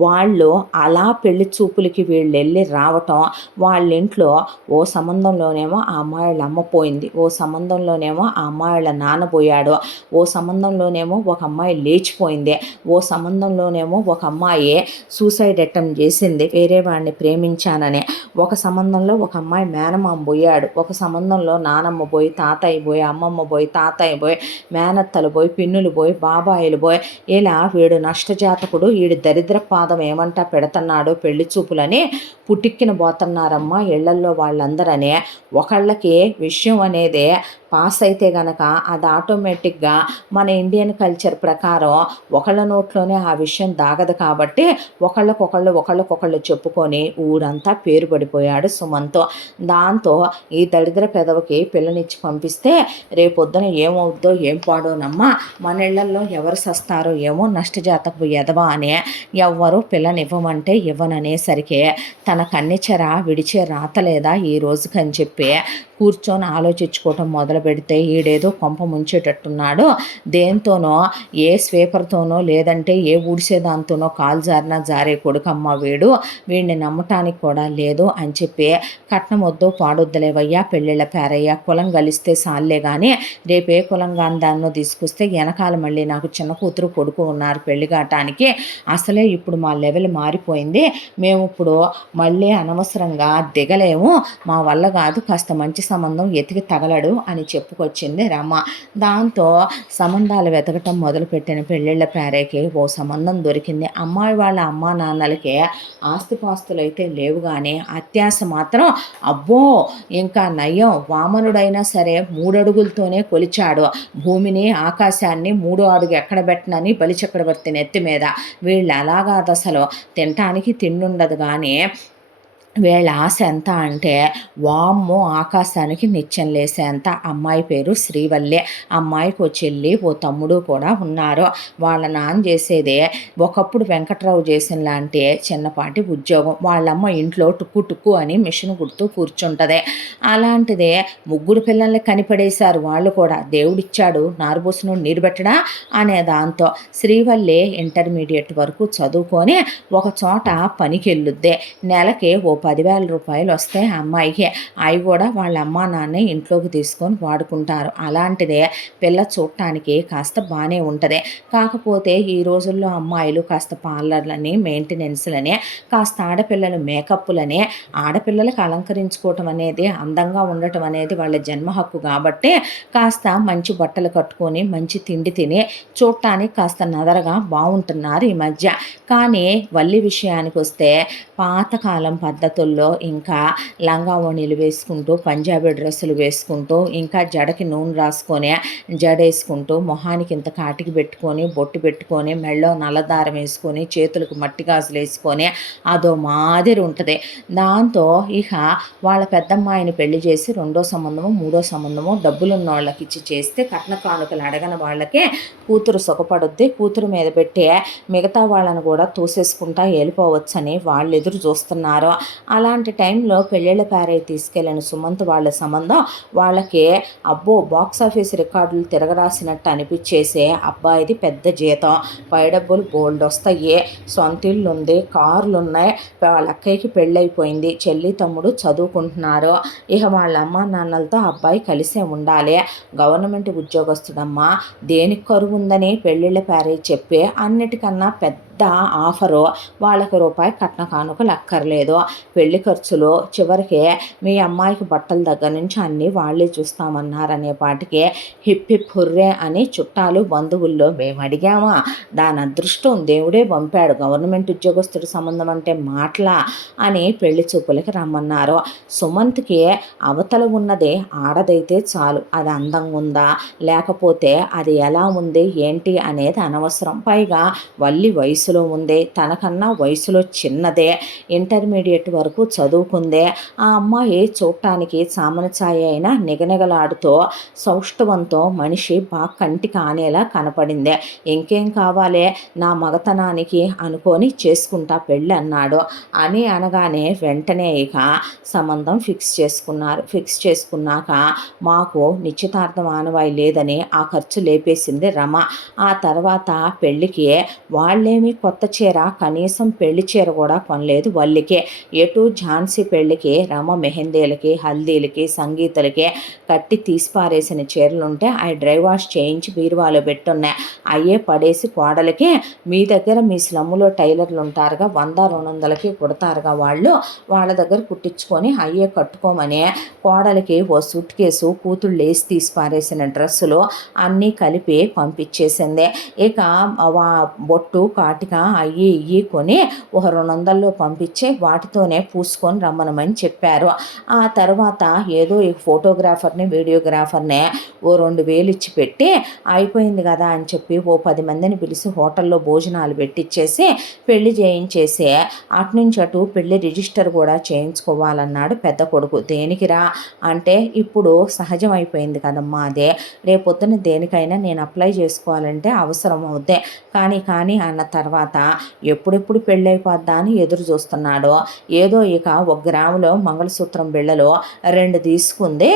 వాళ్ళు అలా పెళ్లి చూపులకి వీళ్ళు వెళ్ళి రావటం, వాళ్ళ ఇంట్లో ఓ సంబంధంలోనేమో ఆ అమ్మాయిల అమ్మ పోయింది, ఓ సంబంధంలోనేమో ఆ అమ్మాయిల నాన్న పోయాడు, ఓ సంబంధంలోనేమో ఒక అమ్మాయి లేచిపోయింది, ఓ సంబంధంలోనేమో ఒక అమ్మాయి సూసైడ్ అటెంప్ట్ చేసింది వేరే వాడిని ప్రేమించానని, ఒక సంబంధంలో ఒక అమ్మాయి మేనమామ పోయాడు, ఒక సంబంధంలో నానమ్మ పోయి, తాతయ్య పోయి, అమ్మమ్మ పోయి, తాతయ్య పోయి, మేనత్తలు పోయి, పిన్నులు పోయి, బాబాయిలు పోయి, ఇలా వీడు నష్టజాతకుడు, వీడి దరిద్ర పాదం ఏమంటా పెడుతున్నాడో పెళ్లి చూపులని పుటిక్కిన పోతున్నారమ్మా ఇళ్లల్లో వాళ్ళందరనే. ఒకళ్ళకి విషయం అనేది పాస్ అయితే గనక అది ఆటోమేటిక్గా మన ఇండియన్ కల్చర్ ప్రకారం ఒకళ్ళ నోట్లోనే ఆ విషయం దాగదు కాబట్టి ఒకళ్ళకొకళ్ళు చెప్పుకొని ఊరంతా పేరు పడిపోయాడు సుమంత్. దాంతో ఈ దరిద్ర పెదవికి పిల్లనిచ్చి పంపిస్తే రేపొద్దున ఏమవుద్దో ఏం పాడోనమ్మా, మన ఇళ్లల్లో ఎవరు సస్తారో ఏమో నష్టజాతకు ఎదవా అని ఎవ్వరూ పిల్లనివ్వమంటే ఇవ్వననేసరికి తన కన్నెచెర విడిచే రాతలేదా ఈ రోజుకని చెప్పి కూర్చొని ఆలోచించుకోవటం మొదలు పెడితే ఈడేదో కొంప ముంచేటట్టున్నాడు, దేంతోనో ఏ స్వీపర్తోనో లేదంటే ఏ ఊడిసేదాంతోనో కాలు జారినా జారే కొడుకమ్మ వీడిని నమ్మటానికి కూడా లేదు అని చెప్పి కట్నం వద్దు పాడొద్దులేవయ్యా, పెళ్ళిళ్ళ పేరయ్యా, కులం కలిస్తే సాల్లే కానీ రేపే కులంగా దాన్నో తీసుకొస్తే వెనకాల మళ్ళీ నాకు చిన్న కూతురు కొడుకు ఉన్నారు పెళ్లి కావటానికి, అసలే ఇప్పుడు మా లెవెల్ మారిపోయింది, మేము ఇప్పుడు మళ్ళీ అనవసరంగా దిగలేము, మా వల్ల కాదు, కాస్త మంచి సంబంధం ఎతికి తగలడు అని చెప్పుకొచ్చింది రమ. దాంతో సంబంధాలు వెతకటం మొదలుపెట్టిన పెళ్ళిళ్ళ పేరేకి ఓ సంబంధం దొరికింది. అమ్మాయి వాళ్ళ అమ్మా నాన్నలకి ఆస్తిపాస్తులు అయితే లేవు కానీ అత్యాశ మాత్రం అబ్బో ఇంకా నయం, వామనుడైనా సరే 3 అడుగులతోనే కొలిచాడు భూమిని ఆకాశాన్ని, 3వ అడుగు ఎక్కడ పెట్టనని బలిచక్రవర్తి నెత్తి మీద. వీళ్ళు అలాగా అసలు తినటానికి తిండుండదు కానీ వీళ్ళ ఆశ ఎంత అంటే వామ్మో ఆకాశానికి నిత్యం లేసేంత. అమ్మాయి పేరు శ్రీవల్లి, అమ్మాయికి ఓ చెల్లి ఓ తమ్ముడు కూడా ఉన్నారు. వాళ్ళ నాన్న చేసేదే ఒకప్పుడు వెంకట్రావు చేసిన లాంటి చిన్నపాటి ఉద్యోగం, వాళ్ళమ్మ ఇంట్లో టుక్కు టుక్కు అని మిషన్ కుడుతూ కూర్చుంటుంది. అలాంటిదే 3 పిల్లల్ని కనిపడేశారు వాళ్ళు కూడా, దేవుడిచ్చాడు నారుబోసును నీరు పెట్టడా అనే దాంతో శ్రీవల్లి ఇంటర్మీడియట్ వరకు చదువుకొని ఒక చోట పనికి వెళ్ళుద్ది. నెలకి ఓ 10,000 రూపాయలు వస్తాయి అమ్మాయికి, అవి కూడా వాళ్ళ అమ్మా నాన్నే ఇంట్లోకి తీసుకొని వాడుకుంటారు. అలాంటిదే పిల్ల చూడటానికి కాస్త బాగానే ఉంటుంది. కాకపోతే ఈ రోజుల్లో అమ్మాయిలు కాస్త పార్లర్లని, మెయింటెనెన్స్లని, కాస్త ఆడపిల్లలు మేకప్లని, ఆడపిల్లలకు అలంకరించుకోవటం అనేది, అందంగా ఉండటం అనేది వాళ్ళ జన్మ హక్కు కాబట్టి కాస్త మంచి బట్టలు కట్టుకొని మంచి తిండి తిని చూడటానికి కాస్త నదరగా బాగుంటున్నారు ఈ మధ్య. కానీ వల్లి విషయానికి వస్తే పాతకాలం పద్ధతుల్లో ఇంకా లంగా ఓణీలు వేసుకుంటూ, పంజాబీ డ్రెస్సులు వేసుకుంటూ, ఇంకా జడకి నూనె రాసుకొని జడేసుకుంటూ, మొహానికి ఇంత కాటికి పెట్టుకొని, బొట్టు పెట్టుకొని, మెళ్ళో నల్లదారం వేసుకొని, చేతులకు మట్టి గాజులు వేసుకొని అదో మాదిరి ఉంటుంది. దాంతో ఇక వాళ్ళ పెద్దమ్మాయిని పెళ్లి చేసి 2వ సంబంధము 3వ సంబంధము డబ్బులున్న వాళ్ళకి ఇచ్చి చేస్తే కట్న కానుకలు అడగని వాళ్ళకే కూతురు సుఖపడుద్ది, కూతురు మీద పెట్టే మిగతా వాళ్ళని కూడా తోసేసుకుంటా వెళ్ళిపోవచ్చని వాళ్ళు ఎదురు చూస్తున్నారు. అలాంటి టైంలో పెళ్ళిళ్ళ పేరై తీసుకెళ్ళిన సుమంత్ వాళ్ళ సంబంధం వాళ్ళకి అబ్బో బాక్స్ ఆఫీస్ రికార్డులు తిరగరాసినట్టు అనిపించేసే, అబ్బాయిది పెద్ద జీతం, పై డబ్బులు బోల్డ్ వస్తాయి, సొంత ఇల్లు ఉంది, కార్లు ఉన్నాయి, వాళ్ళ అక్కయ్యకి పెళ్ళైపోయింది, చెల్లి తమ్ముడు చదువుకుంటున్నారు, ఇక వాళ్ళ అమ్మ నాన్నలతో అబ్బాయి కలిసే ఉండాలి, గవర్నమెంట్ ఉద్యోగస్తుడమ్మా, దేనికి కరువు ఉందని పెళ్ళిళ్ళ పేరై చెప్పి అన్నిటికన్నా పెద్ద ఆఫరు, వాళ్ళకి రూపాయి కట్న కానుకలు అక్కర్లేదు, పెళ్లి ఖర్చులు చివరికి మీ అమ్మాయికి బట్టల దగ్గర నుంచి అన్నీ వాళ్ళే చూస్తామన్నారనే పాటికి హిప్ హిప్ హుర్రే అని చుట్టాలు బంధువుల్లో మేము అడిగామా, దాని అదృష్టం దేవుడే పంపాడు, గవర్నమెంట్ ఉద్యోగస్తుడి సంబంధం అంటే మాటలా అని పెళ్లి చూపులకి రమ్మన్నారు. సుమంత్కి అవతల ఉన్నది ఆడదైతే చాలు, అది అందంగా ఉందా లేకపోతే అది ఎలా ఉంది ఏంటి అనేది అనవసరం, పైగా వల్లి వయసులో ఉంది, తనకన్నా వయసులో చిన్నదే, ఇంటర్మీడియట్ వరకు చదువుకుందే, ఆ అమ్మాయి చూడటానికి సామన ఛాయ అయినా నిగనిగలాడుతూ సౌష్ఠవంతో మనిషి బాగా కంటికి ఆనేలా కనపడిందే, ఇంకేం కావాలే నా మగతనానికి అనుకొని చేసుకుంటా పెళ్ళి అన్నాడు. అని అనగానే వెంటనే ఇక సంబంధం ఫిక్స్ చేసుకున్నారు. ఫిక్స్ చేసుకున్నాక మాకు నిశ్చితార్థం ఆనవాయి లేదని ఆ ఖర్చు లేపేసింది రమ. ఆ తర్వాత పెళ్ళికి వాళ్ళేమి కొత్త చీర, కనీసం పెళ్లి చీర కూడా కొనలేదు వల్లికే. ఎటు ఝాన్సీ పెళ్ళికి రమ మెహందీలకి, హల్దీలకి, సంగీతలకి కట్టి తీసిపారేసిన చీరలుంటే అవి డ్రై వాష్ చేయించి బీరువాలో పెట్టున్నాయి, అయ్యే పడేసి కోడలకి, మీ దగ్గర మీ స్లమ్ములో టైలర్లు ఉంటారుగా, 100-200కి కుడతారుగా వాళ్ళు, వాళ్ళ దగ్గర కుట్టించుకొని అయ్యే కట్టుకోమని కోడలికి ఓ సూట్ కేసు, కూతుళ్ళు లేసి తీసి పారేసిన డ్రెస్సులు అన్నీ కలిపి పంపించేసింది. ఇక బొట్టు కాటిక అయ్యి ఇయ్యి కొని ఒక 200లో పంపించి వాటితోనే పూసుకొని రమ్మనమని చెప్పారు. ఆ తర్వాత ఏదో ఈ ఫోటోగ్రాఫర్ని, వీడియోగ్రాఫర్ని ఓ 2,000 ఇచ్చి పెట్టి అయిపోయింది కదా అని చెప్పి ఓ 10 మందిని పిలిచి హోటల్లో భోజనాలు పెట్టించేసి పెళ్లి చేయించేసి అటునుంచి అటు పెళ్లి రిజిస్టర్ కూడా చేయించుకోవాలన్నాడు పెద్ద కొడుకు. దేనికిరా అంటే ఇప్పుడు సహజం అయిపోయింది కదమ్మా, అదే రేపొద్దున దేనికైనా నేను అప్లై చేసుకోవాలంటే అవసరం అవుద్ది, కానీ అన్న తర్వాత తర్వాత ఎప్పుడెప్పుడు పెళ్ళైపోద్దా అని ఎదురు చూస్తున్నాడు. ఏదో ఇక 1 గ్రాములో మంగళసూత్రం బిళ్ళలు 2 తీసుకుంది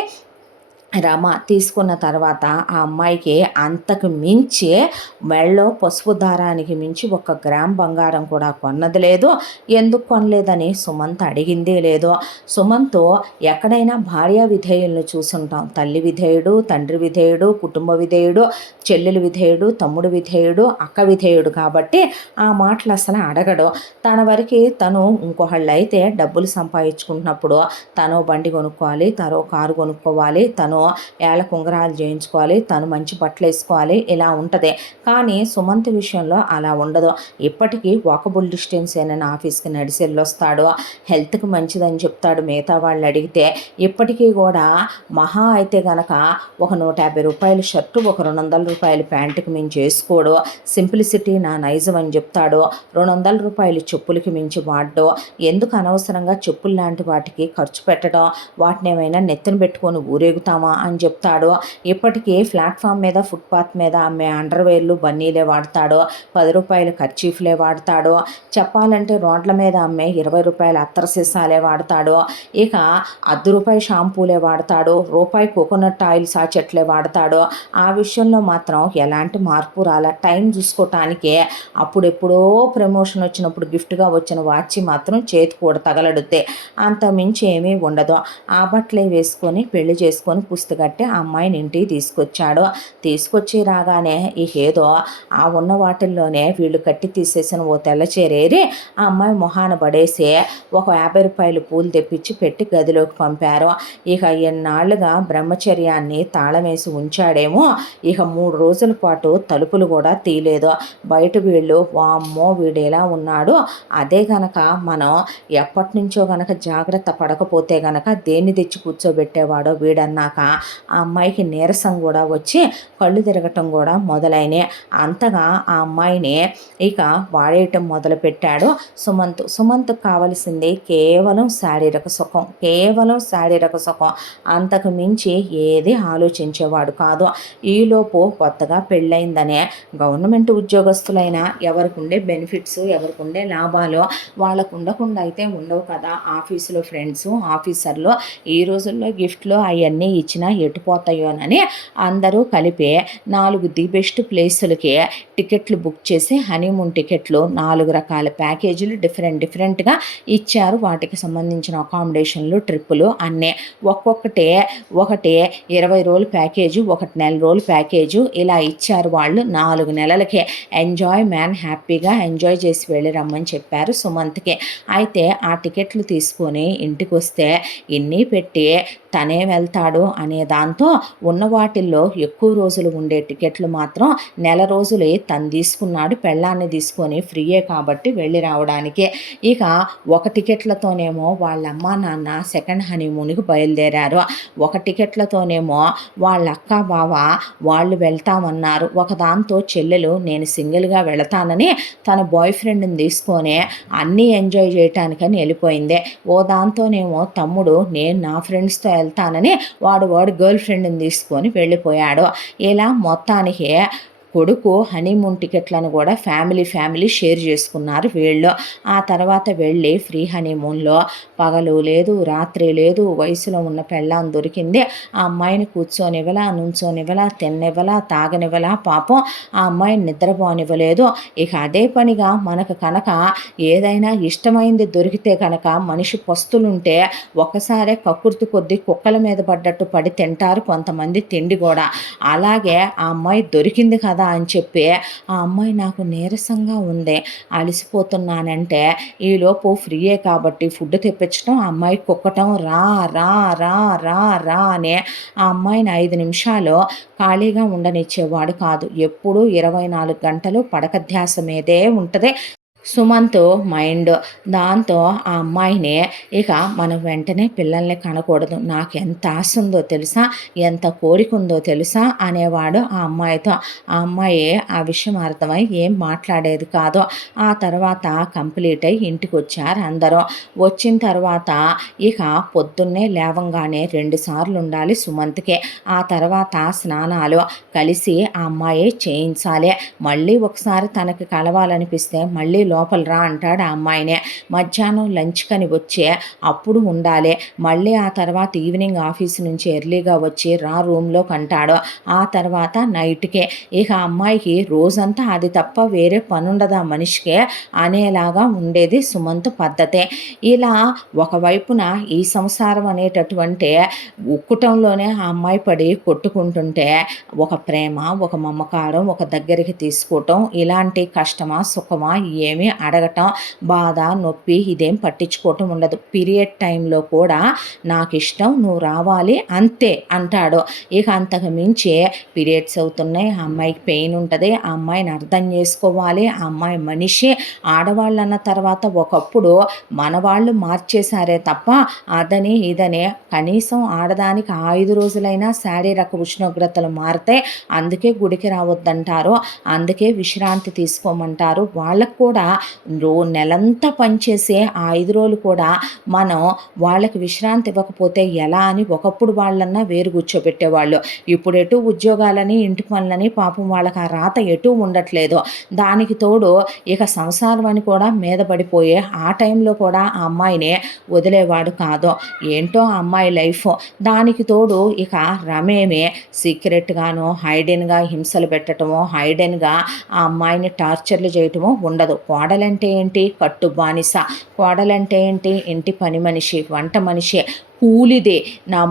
రమ. తీసుకున్న తర్వాత ఆ అమ్మాయికి అంతకు మించి మెడలో పసుపు దారానికి మించి 1 గ్రామ్ బంగారం కూడా కొన్నది లేదు. ఎందుకు కొనలేదని సుమంత్ అడిగిందే లేదు. సుమంత్ ఎక్కడైనా భార్య విధేయులను చూసుంటాం. తల్లి విధేయుడు, తండ్రి విధేయుడు, కుటుంబ విధేయుడు, చెల్లెలు విధేయుడు, తమ్ముడు విధేయుడు, అక్క విధేయుడు కాబట్టి ఆ మాటలు అసలు అడగడు. తన వరకు తను ఇంకొకళ్ళు అయితే డబ్బులు సంపాదించుకుంటున్నప్పుడు తను బండి కొనుక్కోవాలి, తను కారు కొనుక్కోవాలి, తను ఏళ్ళ కుంగరాలు చేయించుకోవాలి, తను మంచి బట్టలు వేసుకోవాలి, ఇలా ఉంటుంది. కానీ సుమంత్ విషయంలో అలా ఉండదు. ఇప్పటికీ వాకబుల్ డిస్టెన్స్ అయిన ఆఫీస్కి నడిచి వెళ్ళొస్తాడు. హెల్త్కి మంచిదని చెప్తాడు మిగతా వాళ్ళు అడిగితే. ఇప్పటికీ కూడా మహా అయితే గనక ఒక 150 రూపాయల షర్టు, ఒక 200 రూపాయల ప్యాంటుకి మించి వేసుకోడు. సింప్లిసిటీ నా నైజం అని చెప్తాడు. 200 రూపాయలు చెప్పులకి మించి వాడ్డు. ఎందుకు అనవసరంగా చెప్పులు లాంటి వాటికి ఖర్చు పెట్టడం, వాటిని ఏమైనా నెత్తిన పెట్టుకొని ఊరేగుతామా అని చెప్తాడు. ఇప్పటికీ ప్లాట్ఫామ్ మీద, ఫుట్పాత్ మీద అమ్మే అండర్వేర్లు, బన్నీలే వాడతాడు. 10 రూపాయల ఖర్చీఫ్లే వాడతాడు. చెప్పాలంటే రోడ్ల మీద అమ్మే 20 రూపాయల అత్తర సీసాలే వాడతాడు. ఇక ₹1 షాంపూలే వాడతాడు. రూపాయి కోకోనట్ ఆయిల్ సాచెట్లే వాడతాడు. ఆ విషయంలో మాత్రం ఎలాంటి మార్పు రాల. టైం చూసుకోవటానికి అప్పుడెప్పుడో ప్రమోషన్ వచ్చినప్పుడు గిఫ్ట్గా వచ్చిన వాచి మాత్రం చేతి కూడా తగలడుద్ది. అంత మించి ఏమీ ఉండదు. ఆ బట్టలే వేసుకొని పెళ్లి చేసుకొని పుస్తకట్టి ఆ అమ్మాయిని ఇంటికి తీసుకొచ్చాడు. తీసుకొచ్చి రాగానే ఏదో ఆ ఉన్న వాటిల్లోనే వీళ్ళు కట్టి తీసేసిన ఓ తెల్ల చీరేరి ఆ అమ్మాయి మొహాన పడేసి ఒక 50 రూపాయలు పూలు తెప్పించి పెట్టి గదిలోకి పంపారు. ఇక ఎన్నాళ్ళుగా బ్రహ్మచర్యాన్ని తాళమేసి ఉంచాడేమో, ఇక 3 రోజుల పాటు తలుపులు కూడా తీయలేదు. బయట వీళ్ళు వామ్మో వీడు ఎలా ఉన్నాడు, అదే గనక మనం ఎప్పటి నుంచో గనక జాగ్రత్త పడకపోతే గనక దేన్ని తెచ్చి కూర్చోబెట్టేవాడో వీడన్నాక ఆ అమ్మాయికి నీరసం కూడా వచ్చి కళ్ళు తిరగటం కూడా మొదలైనవి. అంతగా ఆ అమ్మాయిని ఇక వాడేయటం మొదలుపెట్టాడు సుమంత్. సుమంత్కి కావలసింది కేవలం శారీరక సుఖం, కేవలం శారీరక సుఖం. అంతకు మించి ఏది ఆలోచించేవాడు కాదు. ఈలోపు కొత్తగా పెళ్ళయిందనే గవర్నమెంట్ ఉద్యోగస్తులైనా ఎవరికి ఉండే బెనిఫిట్స్, ఎవరికి ఉండే లాభాలు వాళ్ళకు ఉండకుండా అయితే ఉండవు కదా. ఆఫీసులో ఫ్రెండ్స్, ఆఫీసర్లు ఈ రోజుల్లో గిఫ్ట్లు అవన్నీ ఇచ్చినా ఎటుపోతాయోనని అందరూ కలిపి 4 ది బెస్ట్ ప్లేసులకి టికెట్లు బుక్ చేసి హనీమూన్ టికెట్లు 4 రకాల ప్యాకేజీలు డిఫరెంట్గా ఇచ్చారు. వాటికి సంబంధించిన అకామిడేషన్లు, ట్రిప్పులు అన్నీ ఒకటి 20 రోజుల ప్యాకేజీ, ఒకటి నెల రోజుల ప్యాకేజు ఇలా ఇచ్చారు. వాళ్ళు 4 నెలలకే ఎంజాయ్ మ్యాన్, హ్యాపీగా ఎంజాయ్ చేసి వెళ్ళి రమ్మని చెప్పారు సుమంత్కి. అయితే ఆ టికెట్లు తీసుకొని ఇంటికి వస్తే ఇన్ని పెట్టి తనే వెళ్తాడు అనే దాంతో ఉన్న వాటిల్లో ఎక్కువ రోజులు ఉండే టికెట్లు మాత్రం నెల రోజులే తను తీసుకున్నాడు. పెళ్ళాన్ని తీసుకొని ఫ్రీయే కాబట్టి వెళ్ళి రావడానికి. ఇక ఒక టికెట్లతోనేమో వాళ్ళ అమ్మ నాన్న సెకండ్ హనీమూన్కి బయలుదేరారు. ఒక టికెట్లతోనేమో వాళ్ళ అక్క బావ వాళ్ళు వెళ్తామన్నారు. ఒక దాంతో చెల్లెలు నేను సింగిల్గా వెళతానని తన బాయ్ ఫ్రెండ్ని తీసుకొని అన్నీ ఎంజాయ్ చేయటానికని వెళ్ళిపోయింది. ఓ దాంతోనేమో తమ్ముడు నేను నా ఫ్రెండ్స్తో వెళ్తానని వాడు గర్ల్ ఫ్రెండ్ని తీసుకొని వెళ్ళిపోయాడు. ఇలా మొత్తానికి కొడుకు హనీమూన్ టికెట్లను కూడా ఫ్యామిలీ షేర్ చేసుకున్నారు వీళ్ళు. ఆ తర్వాత వెళ్ళి ఫ్రీ హనీమూన్లో పగలు లేదు, రాత్రి లేదు, వయసులో ఉన్న పెళ్ళాం దొరికింది. ఆ అమ్మాయిని కూర్చొనివ్వలా, నుంచోనివ్వలా, తిన్నివ్వలా, తాగనివ్వలా, పాపం ఆ అమ్మాయిని నిద్రపోనివ్వలేదు. ఇక అదే పనిగా మనకు కనుక ఏదైనా ఇష్టమైంది దొరికితే కనుక మనిషి పస్తులుంటే ఒకసారే కక్కుర్తి కొద్దీ కుక్కల మీద పడ్డట్టు పడి తింటారు కొంతమంది తిండి కూడా. అలాగే ఆ అమ్మాయి దొరికింది కదా అని చెప్పి ఆ అమ్మాయి నాకు నీరసంగా ఉంది, అలసిపోతున్నానంటే ఈలోపు ఫ్రీయే కాబట్టి ఫుడ్ తెప్పించడం, ఆ అమ్మాయి కుక్కటం, రా రా రా రా రా అని ఆ అమ్మాయిని 5 నిమిషాలు ఖాళీగా ఉండనిచ్చేవాడు కాదు. ఎప్పుడూ 24 గంటలు పడక ధ్యాస మీదే ఉంటుంది. సుమంత్ మైండ్. దాంతో ఆ అమ్మాయిని ఇక మనం వెంటనే పిల్లల్ని కనకూడదు, నాకు ఎంత ఆశ ఉందో తెలుసా, ఎంత కోరిక ఉందో తెలుసా అనేవాడు ఆ అమ్మాయితో. ఆ అమ్మాయి ఆ విషయం అర్థమై ఏం మాట్లాడేది కాదు. ఆ తర్వాత కంప్లీట్ అయ్యి ఇంటికి వచ్చారు అందరూ. వచ్చిన తర్వాత ఇక పొద్దున్నే లేవంగానే 2 సార్లు ఉండాలి సుమంత్కి. ఆ తర్వాత స్నానాలు కలిసి ఆ అమ్మాయి చేయించాలి. మళ్ళీ ఒకసారి తనకి కలవాలనిపిస్తే మళ్ళీ లోపల రా అంటాడు ఆ అమ్మాయినే. మధ్యాహ్నం లంచ్ కని వచ్చే అప్పుడు ఉండాలి. మళ్ళీ ఆ తర్వాత ఈవినింగ్ ఆఫీస్ నుంచి ఎర్లీగా వచ్చి రా రూమ్లోకి అంటాడు. ఆ తర్వాత నైట్కే. ఇక అమ్మాయికి రోజంతా అది తప్ప వేరే పని ఉండదు ఆ మనిషికి అనేలాగా ఉండేది సుమంత్ పద్ధతే. ఇలా ఒకవైపున ఈ సంసారం అనేటటువంటి ఉక్కుటంలోనే ఆ అమ్మాయి పడి కొట్టుకుంటుంటే ఒక ప్రేమ, ఒక మమకారం, ఒక దగ్గరికి తీసుకోవటం, ఇలాంటి కష్టమా సుఖమా ఏమీ అడగటం, బాధ నొప్పి ఇదేం పట్టించుకోవటం ఉండదు. పీరియడ్ టైంలో కూడా నాకు ఇష్టం, నువ్వు రావాలి అంతే అంటాడు. ఇక అంతకు మించి పీరియడ్స్ అవుతున్నాయి, ఆ అమ్మాయికి పెయిన్ ఉంటుంది, ఆ అమ్మాయిని అర్థం చేసుకోవాలి, ఆ అమ్మాయి మనిషి. ఆడవాళ్ళు అన్న తర్వాత ఒకప్పుడు మన వాళ్ళు మార్చేశారే తప్ప అదని ఇదని కనీసం ఆడదానికి 5 రోజులైనా శారీరక ఉష్ణోగ్రతలు మారితే అందుకే గుడికి రావద్దంటారు, అందుకే విశ్రాంతి తీసుకోమంటారు. వాళ్ళకు కూడా నెలంతా పనిచేసే ఆ 5 రోజులు కూడా మనం వాళ్ళకి విశ్రాంతి ఇవ్వకపోతే ఎలా అని ఒకప్పుడు వాళ్ళన్నా వేరు కూర్చోబెట్టేవాళ్ళు. ఇప్పుడు ఎటు ఉద్యోగాలని ఇంటి పనులని పాపం వాళ్ళకి ఆ రాత ఎటు ఉండట్లేదు. దానికి తోడు ఇక సంసారం అని కూడా మీద పడిపోయే ఆ టైంలో కూడా ఆ అమ్మాయిని వదిలేవాడు కాదు. ఏంటో ఆ అమ్మాయి లైఫ్. దానికి తోడు ఇక రమేమే సీక్రెట్గానో హైడెన్గా హింసలు పెట్టడమో, హైడెన్గా ఆ అమ్మాయిని టార్చర్లు చేయటమో ఉండదు. కోడలంటే ఏంటి, కట్టు బానిస. కోడలంటే ఏంటి, ఇంటి పని మనిషి, వంట మనిషి, కూలిదే.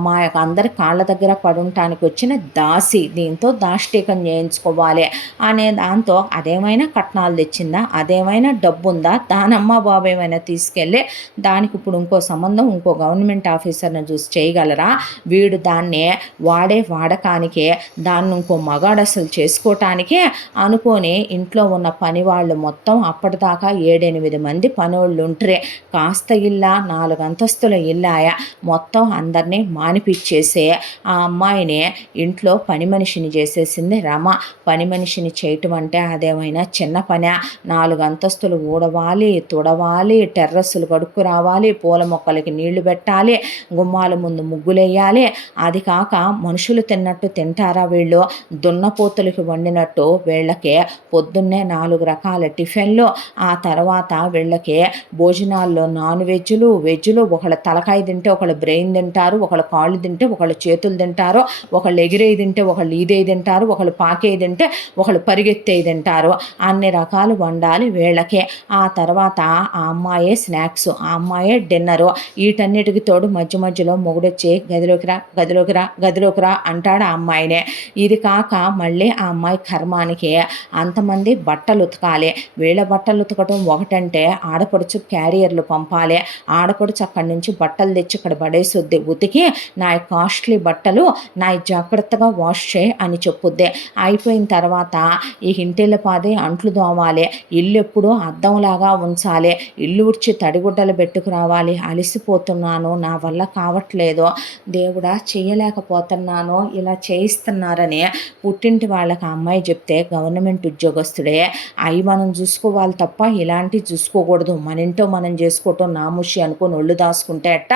మా అందరి కాళ్ళ దగ్గర పడుంటానికి వచ్చిన దాసి, దీంతో దాష్టీకం చేయించుకోవాలి అనే దాంతో అదేమైనా కట్నాలు తెచ్చిందా, అదేమైనా డబ్బు ఉందా, దానమ్మ బాబు ఏమైనా తీసుకెళ్ళి దానికి ఇప్పుడు ఇంకో సంబంధం ఇంకో గవర్నమెంట్ ఆఫీసర్ని చూసి చేయగలరా? వీడు దాన్ని వాడే వాడకానికే, దాన్ని ఇంకో మగాడు అసలు చేసుకోవటానికే అనుకొని ఇంట్లో ఉన్న పని వాళ్ళు మొత్తం అప్పటిదాకా 7-8 మంది పనోళ్ళు ఉంటరే. కాస్త ఇల్లా 4 అంతస్తుల ఇల్లాయ మొత్తం అందరినీ మానిపిచ్చేసే ఆ అమ్మాయిని ఇంట్లో పని మనిషిని చేసేసింది రమ. పని మనిషిని చేయటం అంటే అదేమైనా చిన్న పని? 4 అంతస్తులు ఊడవాలి, తుడవాలి, టెర్రస్సులు కడుక్కు రావాలి, పూల మొక్కలకి నీళ్లు పెట్టాలి, గుమ్మాల ముందు ముగ్గులేయాలి. అది కాక మనుషులు తిన్నట్టు తింటారా వీళ్ళు? దున్నపోతులకి వండినట్టు వీళ్ళకి పొద్దున్నే 4 రకాల టిఫిన్లు, ఆ తర్వాత వీళ్ళకి భోజనాల్లో నాన్ వెజ్లు, వెజ్లు, ఒకళ్ళ తలకాయ తింటే ఒకళ్ళు బ్రెయిన్ తింటారు, ఒకళ్ళు కాళ్ళు తింటే ఒకళ్ళు చేతులు తింటారు, ఒకళ్ళు ఎగిరేయి తింటే ఒకళ్ళు ఈదేయి తింటారు, ఒకళ్ళు పాకేయి తింటే ఒకళ్ళు పరిగెత్తేయి తింటారు. అన్ని రకాలు వండాలి వీళ్ళకే. ఆ తర్వాత ఆ అమ్మాయే స్నాక్స్, ఆ అమ్మాయే డిన్నరు. వీటన్నిటికి తోడు మధ్య మధ్యలో మొగుడొచ్చి గదిలోకి రా, గదిలోకి రా, గదిలోకి రా అంటాడు ఆ అమ్మాయినే. ఇది కాక మళ్ళీ ఆ అమ్మాయి కర్మానికి అంతమంది బట్టలు ఉతకాలి. వీళ్ళ బట్టలు ఉతకటం ఒకటంటే ఆడపడుచు క్యారియర్లు పంపాలి. ఆడపడుచు అక్కడి నుంచి బట్టలు తెచ్చి ఇక్కడ పడేసొద్ది, ఉతికి నా కాస్ట్లీ బట్టలు నా జాగ్రత్తగా వాష్ చేయి అని చెప్పుద్ది. అయిపోయిన తర్వాత ఈ ఇంటిళ్ళ పాది అంట్లు దోమాలి, ఇల్లు ఎప్పుడూ అద్దంలాగా ఉంచాలి, ఇల్లు ఉడిచి తడిగుడ్డలు పెట్టుకురావాలి. అలసిపోతున్నాను, నా వల్ల కావట్లేదు దేవుడా, చేయలేకపోతున్నాను, ఇలా చేయిస్తున్నారని పుట్టింటి వాళ్ళకి ఆ అమ్మాయి చెప్తే గవర్నమెంట్ ఉద్యోగస్తుడే అవి మనం చూసుకోవాలి తప్ప ఇలాంటివి చూసుకోకూడదు, మన ఇంటో మనం చేసుకోవటం నాముషి అనుకుని ఒళ్ళు దాచుకుంటే అట్ట.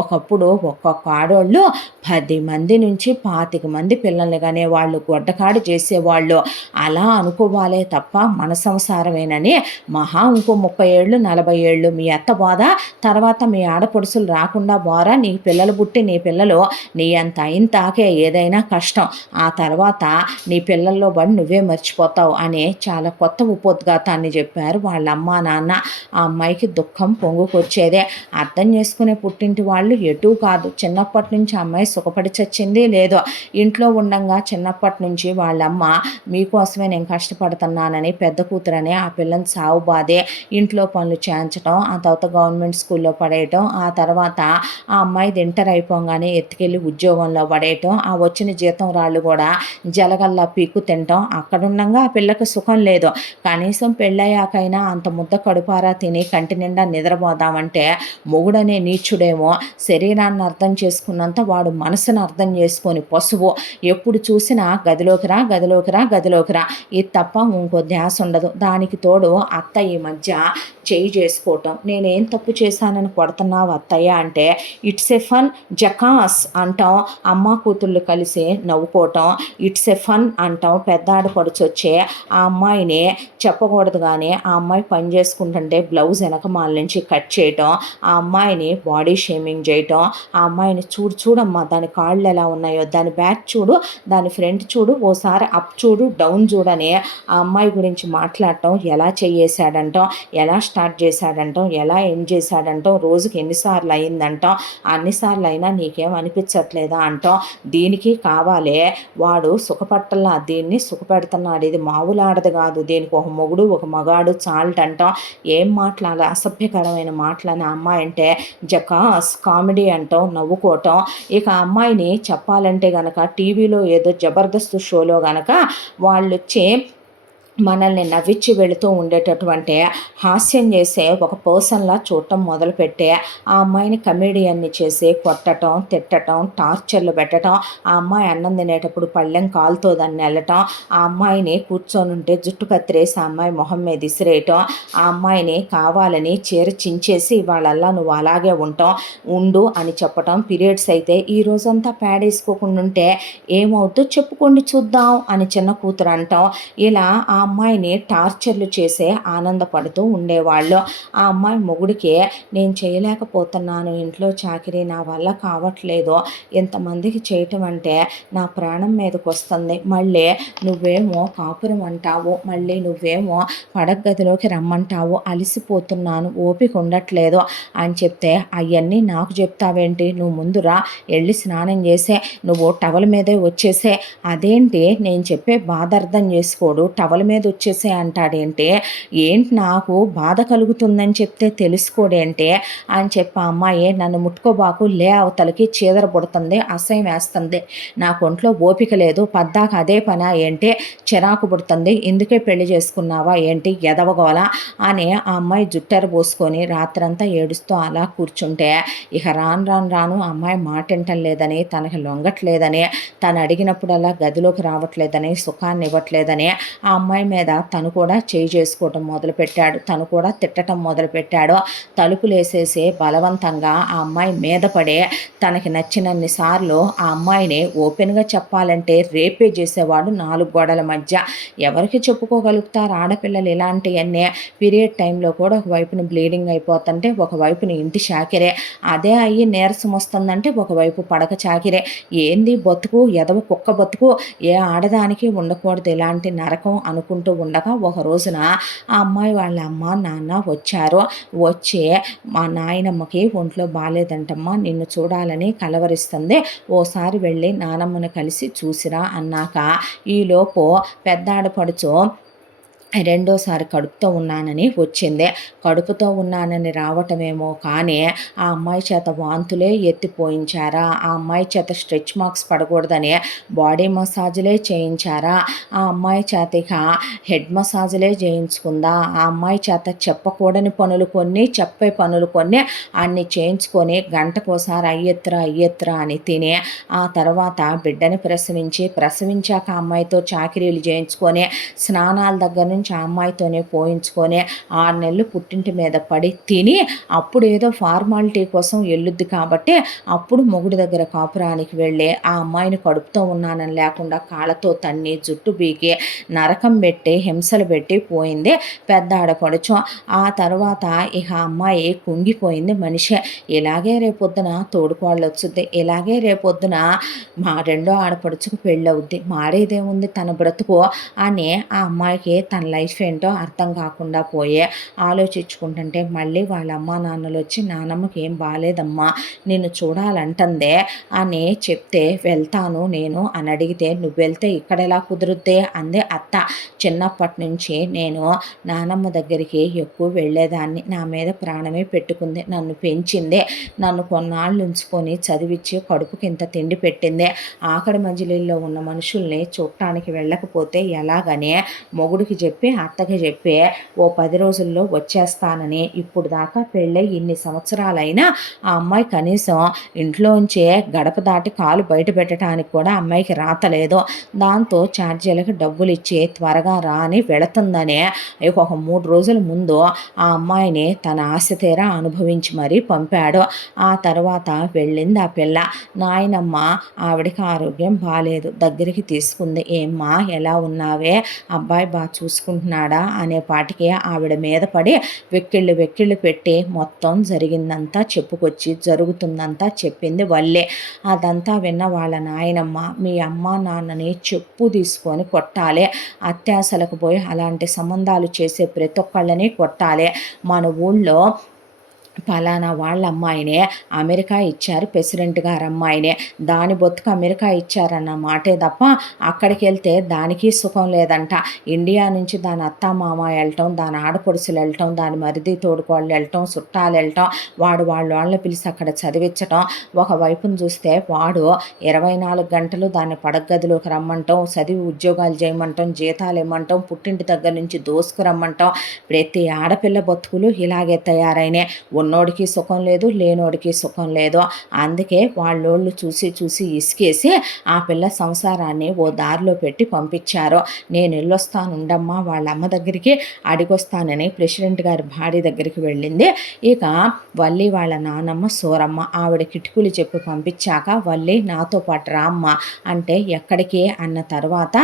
ఒకప్పుడు ఒక్కొక్క ఆడవాళ్ళు 10 మంది నుంచి 25 మంది పిల్లల్ని కానీ వాళ్ళు గొడ్డకాడు చేసేవాళ్ళు. అలా అనుకోవాలే తప్ప మన సంసారమేనని మహా ఇంకో 30 ఏళ్ళు 40 ఏళ్ళు మీ అత్త బాధ, తర్వాత మీ ఆడపడుసులు రాకుండా బోరా, నీ పిల్లలు పుట్టి నీ పిల్లలు నీ అంత అయిన తాకే ఏదైనా కష్టం, ఆ తర్వాత నీ పిల్లల్లో పడి నువ్వే మర్చిపోతావు అని చాలా కొత్త ఉపోద్ఘాతాన్ని చెప్పారు వాళ్ళ అమ్మా నాన్న. ఆ అమ్మాయికి దుఃఖం పొంగుకొచ్చేదే. అర్థం చేసుకునే పుట్టింటి వాళ్ళు ఎటూ కాదు. చిన్నప్పటి నుంచి ఆ అమ్మాయి సుఖపడి చచ్చింది లేదో, ఇంట్లో ఉండంగా చిన్నప్పటి నుంచి వాళ్ళమ్మ మీకోసమే నేను కష్టపడుతున్నానని పెద్ద కూతురని ఆ పిల్లని సావు బాధే, ఇంట్లో పనులు చేయించడం, ఆ తర్వాత గవర్నమెంట్ స్కూల్లో పడేయటం, ఆ తర్వాత ఆ అమ్మాయిది ఇంటర్ అయిపోగానే ఎత్తుకెళ్ళి ఉద్యోగంలో పడేయటం, ఆ వచ్చిన జీతం రాళ్ళు కూడా జలగల్లా పీక్కు తినటం. అక్కడుండగా ఆ పిల్లకి సుఖం లేదు. కనీసం పెళ్ళయ్యాకైనా అంత ముద్ద కడుపారా తిని కంటి నిండా నిద్రపోదామంటే మొగుడనే నీచుడేమో శరీరాన్ని అర్థం చేసుకున్నంత వాడు మనసును అర్థం చేసుకొని పశువు ఎప్పుడు చూసినా గదిలోకి రా గదిలోకి రా గదిలోకి రా, ఇది తప్ప ఇంకో ధ్యాస ఉండదు. దానికి తోడు అత్త ఈ మధ్య చేయి చేసుకోవటం. నేనేం తప్పు చేశానని కొడుతున్నావు అత్తయ్య అంటే ఇట్స్ ఎ ఫన్ జకాస్ అంటాం, అమ్మ కూతుళ్ళు కలిసి నవ్వుకోవటం ఇట్స్ ఎ ఫన్ అంటాం. పెద్ద ఆడపడుచు వచ్చే ఆ అమ్మాయిని చెప్పకూడదు కానీ ఆ అమ్మాయి పని చేసుకుంటుంటే బ్లౌజ్ వెనకమాల నుంచి కట్ చేయటం, ఆ అమ్మాయిని బాడీ షేమింగ్ చేయటం, ఆ అమ్మాయిని చూడమ్మా దాని కాళ్ళు ఎలా ఉన్నాయో, దాని బ్యాక్ చూడు, దాని ఫ్రంట్ చూడు, ఓసారి అప్ చూడు డౌన్ చూడని ఆ అమ్మాయి గురించి మాట్లాడటం, ఎలా చేసాడంటాం, ఎలా స్టార్ట్ చేశాడంటాం, ఎలా ఎండ్ చేశాడంటాం, రోజుకి ఎన్నిసార్లు అయిందంటాం, అన్నిసార్లు అయినా నీకేం అనిపించట్లేదా అంటాం. దీనికి కావాలే వాడు సుఖపట్టల్లా, దీన్ని సుఖపెడుతున్నాడు, ఇది మామూలు ఆడది కాదు, దీనికి ఒక మొగుడు ఒక మగాడు చాల్ట్ అంటాం. ఏం మాట్లాడాలి, అసభ్యకరమైన మాటలని అమ్మాయి అంటే జకాస్ కామెడీ అంటాం, నవ్వుకోవటం. ఇక అమ్మాయిని చెప్పాలంటే గనక టీవీలో ఏదో జబర్దస్త్ షోలో గనక వాళ్ళు వచ్చి మనల్ని నవ్వించి వెళుతూ ఉండేటటువంటి హాస్యం చేసే ఒక పర్సన్లా చూడటం మొదలుపెట్టే ఆ అమ్మాయిని కమేడియన్ని చేసి కొట్టడం, తిట్టడం, టార్చర్లు పెట్టడం, ఆ అమ్మాయి అన్నం తినేటప్పుడు పళ్ళెం కాలుతో దాన్ని వెళ్ళటం, ఆ అమ్మాయిని కూర్చొని ఉంటే జుట్టు కత్తిరేసి ఆ అమ్మాయి మొహం మీద ఇసిరేయటం, ఆ అమ్మాయిని కావాలని చీర చించేసి వాళ్ళల్లా నువ్వు అలాగే ఉండు అని చెప్పటం. పీరియడ్స్ అయితే ఈ రోజంతా ప్యాడ్ వేసుకోకుండా ఉంటే ఏమవుతుందో చెప్పుకోండి చూద్దాం అని చిన్న కూతురు అంటాం. ఇలా ఆ అమ్మాయిని టార్చర్లు చేసే ఆనందపడుతూ ఉండేవాళ్ళు. ఆ అమ్మాయి మొగుడికి నేను చేయలేకపోతున్నాను ఇంట్లో చాకిరీ, నా వల్ల కావట్లేదు, ఇంతమందికి చేయటం అంటే నా ప్రాణం మీదకి వస్తుంది, మళ్ళీ నువ్వేమో కాపురం అంటావు, మళ్ళీ నువ్వేమో పడగదిలోకి రమ్మంటావు, అలసిపోతున్నాను, ఓపిక ఉండట్లేదు అని చెప్తే అవన్నీ నాకు చెప్తావేంటి, నువ్వు ముందురా వెళ్ళి స్నానం చేసే, నువ్వు టవల్ మీదే వచ్చేసే, అదేంటి నేను చెప్పే బాధ అర్థం చేసుకోడు, టవల్ మీద వచ్చేసే అంటాడేంటి, ఏంటి నాకు బాధ కలుగుతుందని చెప్తే తెలుసుకోడేంటి అని చెప్పి ఆ అమ్మాయి నన్ను ముట్టుకోబాకు, లే అవతలకి చీదర పుడుతుంది, అసహ్యం వేస్తుంది, నాకు ఒంట్లో ఓపిక లేదు, పద్దాక అదే పనా ఏంటి, చిరాకు పుడుతుంది, ఎందుకే పెళ్లి చేసుకున్నావా ఏంటి ఎదవగోల అని ఆ అమ్మాయి జుట్టెర పోసుకొని రాత్రంతా ఏడుస్తూ అలా కూర్చుంటే ఇక రాను ఆ అమ్మాయి మాట వింటం లేదని, తనకి లొంగట్లేదని, తను అడిగినప్పుడల్లా గదిలోకి రావట్లేదని, సుఖాన్ని ఇవ్వట్లేదని ఆ అమ్మాయి మీద తను కూడా చేయి చేసుకోవటం మొదలుపెట్టాడు, తను కూడా తిట్టడం మొదలుపెట్టాడు. తలుపులు వేసేసి బలవంతంగా ఆ అమ్మాయి మీద పడే తనకి నచ్చినన్ని సార్లు ఆ అమ్మాయిని ఓపెన్గా చెప్పాలంటే రేపే చేసేవాడు 4 గోడల మధ్య. ఎవరికి చెప్పుకోగలుగుతారు ఆడపిల్లలు ఇలాంటివన్నీ. పీరియడ్ టైంలో కూడా ఒకవైపున బ్లీడింగ్ అయిపోతుంటే ఒకవైపున ఇంటి చాకిరే, అదే అయ్యి నీరసం వస్తుందంటే ఒకవైపు పడక చాకిరే. ఏంది బతుకు, ఎదవ కుక్క బతుకు, ఏ ఆడదానికి ఉండకూడదు ఇలాంటి నరకం అనుకుంటూ ఉండగా ఒక రోజున ఆ అమ్మాయి వాళ్ళ అమ్మ నాన్న వచ్చారు. వచ్చి మా నాయనమ్మకి ఒంట్లో బాగాలేదంటమ్మా, నిన్ను చూడాలని కలవరిస్తుంది, ఓసారి వెళ్ళి నానమ్మని కలిసి చూసిరా అన్నాక ఈలోపు పెద్ద ఆడపడుచు రెండోసారి కడుపుతో ఉన్నానని వచ్చింది. కడుపుతో ఉన్నానని రావటమేమో కానీ ఆ అమ్మాయి చేత వాంతులే ఎత్తిపోయించారా, ఆ అమ్మాయి చేత స్ట్రెచ్ మార్క్స్ పడకూడదని బాడీ మసాజులే చేయించారా, ఆ అమ్మాయి చేత ఇక హెడ్ మసాజులే చేయించుకుందా, ఆ అమ్మాయి చేత చెప్పకూడని పనులు కొన్ని, చెప్పే పనులు కొన్ని అన్ని చేయించుకొని గంటకోసారి అయ్యెత్తురా అని తిని ఆ తర్వాత బిడ్డని ప్రసవించాక అమ్మాయితో చాకిరీలు చేయించుకొని స్నానాల దగ్గర నుంచి ఆ అమ్మాయితోనే పోయించుకొని 6 నెలలు పుట్టింటి మీద పడి తిని అప్పుడు ఏదో ఫార్మాలిటీ కోసం వెళ్ళుద్ది కాబట్టి అప్పుడు మొగుడు దగ్గర కాపురానికి వెళ్ళి ఆ అమ్మాయిని కడుపుతో ఉన్నానని లేకుండా కాళ్ళతో తన్ని జుట్టు బీకి నరకం పెట్టి హింసలు పెట్టి పోయింది పెద్ద ఆడపడుచు. ఆ తర్వాత ఇక అమ్మాయి కుంగిపోయింది మనిషి. ఇలాగే రేపొద్దున తోడుకోళ్ళు వచ్చుద్ది, ఇలాగే రేపొద్దున మా రెండో ఆడపడుచుకు పెళ్ళవుద్ది, మారేదేముంది తన బ్రతుకు అని ఆ అమ్మాయికి తన లైఫ్ ఏంటో అర్థం కాకుండా పోయే. ఆలోచించుకుంటుంటే మళ్ళీ వాళ్ళ అమ్మా నాన్నలు వచ్చి నానమ్మకి ఏం బాలేదమ్మా నిన్ను చూడాలంటుందే అని చెప్తే వెళ్తాను నేను అని అడిగితే నువ్వు వెళ్తే ఇక్కడ ఎలా కుదురుద్దే అందే అత్త. చిన్నప్పటి నుంచి నేను నానమ్మ దగ్గరికి ఎక్కువ వెళ్ళేదాన్ని. నా మీద ప్రాణమే పెట్టుకుంది, నన్ను పెంచిందే, నన్ను కొన్నాళ్ళు ఉంచుకొని చదివించి కడుపుకి ఇంత తిండి పెట్టిందే. ఆఖరి మజిలీల్లో ఉన్న మనుషుల్ని చూడటానికి వెళ్ళకపోతే ఎలాగనే మొగుడికి చెప్పి అత్తకి చెప్పి ఓ 10 రోజుల్లో వచ్చేస్తానని. ఇప్పుడు దాకా పెళ్ళై ఇన్ని సంవత్సరాలైనా ఆ అమ్మాయి కనీసం ఇంట్లోంచే గడప దాటి కాలు బయట పెట్టడానికి కూడా అమ్మాయికి రాతలేదు. దాంతో ఛార్జీలకు డబ్బులు ఇచ్చి త్వరగా రా అని వెళుతుందనే ఒక 3 రోజుల ముందు ఆ అమ్మాయిని తన ఆశ తీరా అనుభవించి మరీ పంపాడు. ఆ తర్వాత వెళ్ళింది ఆ పిల్ల. నాయనమ్మ ఆవిడకి ఆరోగ్యం బాగాలేదు, దగ్గరికి తీసుకుంది. ఏమ్మా ఎలా ఉన్నావే, అబ్బాయి బాగా చూసుకుంటున్నాడా అనే పాటికి ఆవిడ మీద పడి వెక్కిళ్ళు పెట్టి మొత్తం జరిగిందంతా చెప్పుకొచ్చి జరుగుతుందంతా చెప్పింది వల్లే. అదంతా విన్న వాళ్ళ నాయనమ్మ మీ అమ్మ నాన్నని చెప్పు తీసుకొని కొట్టాలి, అత్యాశలకు పోయి అలాంటి సంబంధాలు చేసే ప్రతి ఒక్కళ్ళని కొట్టాలి. మన ఊళ్ళో పలానా వాళ్ళ అమ్మాయినే అమెరికా ఇచ్చారు, ప్రెసిడెంట్ గారు అమ్మాయినే, దాని బొత్తుకు అమెరికా ఇచ్చారన్న మాటే తప్ప అక్కడికి వెళ్తే దానికి సుఖం లేదంట. ఇండియా నుంచి దాని అత్త మామ వెళ్ళటం, దాని ఆడపడుసులు వెళ్ళటం, దాని మరిది తోడుకోళ్ళు వెళ్ళటం, చుట్టాలు వెళ్ళటం, వాడు వాళ్ళని పిలిచి అక్కడ చదివించటం. ఒకవైపును చూస్తే వాడు 24 గంటలు దాన్ని పడగదిలోకి రమ్మంటాం, చదివి ఉద్యోగాలు చేయమంటాం, జీతాలు ఇమ్మంటాం, పుట్టింటి దగ్గర నుంచి దోసుకురమ్మంటాం. ప్రతి ఆడపిల్ల బతుకులు ఇలాగే తయారైనాయి. ఉన్నోడికి సుఖం లేదు, లేనోడికి సుఖం లేదు. అందుకే వాళ్ళోళ్ళు చూసి ఇసుకేసి ఆ పిల్ల సంసారాన్ని ఓ దారిలో పెట్టి పంపించారు. నేను వెళ్ళొస్తాను ఉండమ్మా వాళ్ళ అమ్మ దగ్గరికి అడిగొస్తానని ప్రెసిడెంట్ గారి భార్య దగ్గరికి వెళ్ళింది. ఇక వల్లి వాళ్ళ నానమ్మ సూరమ్మ ఆవిడ కిటుకులు చెప్పి పంపించాక వల్లి నాతో పాటు రామ్మ అంటే ఎక్కడికి అన్న తర్వాత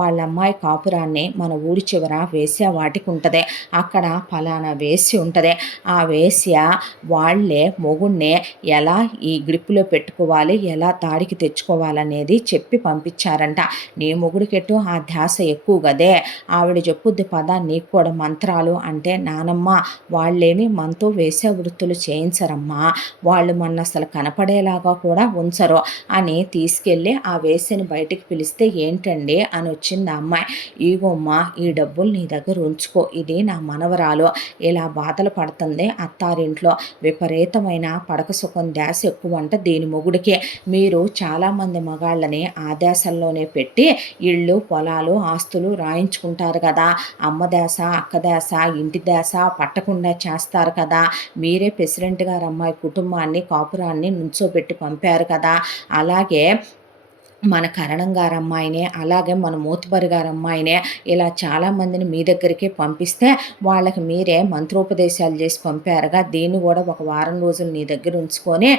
వాళ్ళ అమ్మాయి కాపురాన్ని మన ఊరి చివర వేశ్య వాటికి ఉంటుంది. అక్కడ ఫలానా వేసి ఉంటుంది. ఆ వేశ్య వాళ్ళే మొగుణ్ణి ఎలా ఈ గ్రిప్పులో పెట్టుకోవాలి, ఎలా తాడికి తెచ్చుకోవాలనేది చెప్పి పంపించారంట. నీ మొగుడికెట్టు ఆ ధ్యాస ఎక్కువ కదే, ఆవిడ చెప్పుద్ది పద నీకు కూడా మంత్రాలు అంటే నానమ్మ వాళ్ళేమి మనతో వేసే వృత్తులు చేయించరమ్మా, వాళ్ళు మన అసలు కనపడేలాగా కూడా ఉంచరు అని తీసుకెళ్ళి ఆ వేసేని బయటికి పిలిస్తే ఏంటండి అని వచ్చింది ఆ అమ్మాయి. ఈగోమ్మ ఈ డబ్బులు నీ దగ్గర ఉంచుకో, ఇది నా మనవరాలు ఇలా బాధలు పడుతుంది అత్తారింట్లో, విపరీతమైన పడక సుఖం ధ్యాస ఎక్కువ అంట దీని మొగుడికే. మీరు చాలామంది మగాళ్ళని ఆ దేశంలోనే పెట్టి ఇళ్ళు పొలాలు ఆస్తులు రాయించుకుంటారు కదా, అమ్మ దేశ అక్క దేశ ఇంటి దేశ పట్టకుండా చేస్తారు కదా. మీరే ప్రెసిడెంట్ గారు అమ్మాయి కుటుంబాన్ని కాపురాన్ని నుంచోబెట్టి పంపారు కదా. అలాగే మన కరణం గారు అమ్మాయినే, అలాగే మన మోతుబరి గారు అమ్మాయినే ఇలా చాలామందిని మీ దగ్గరికి పంపిస్తే వాళ్ళకి మీరే మంత్రోపదేశాలు చేసి పంపారుగా. దీన్ని కూడా ఒక వారం రోజులు నీ దగ్గర ఉంచుకొని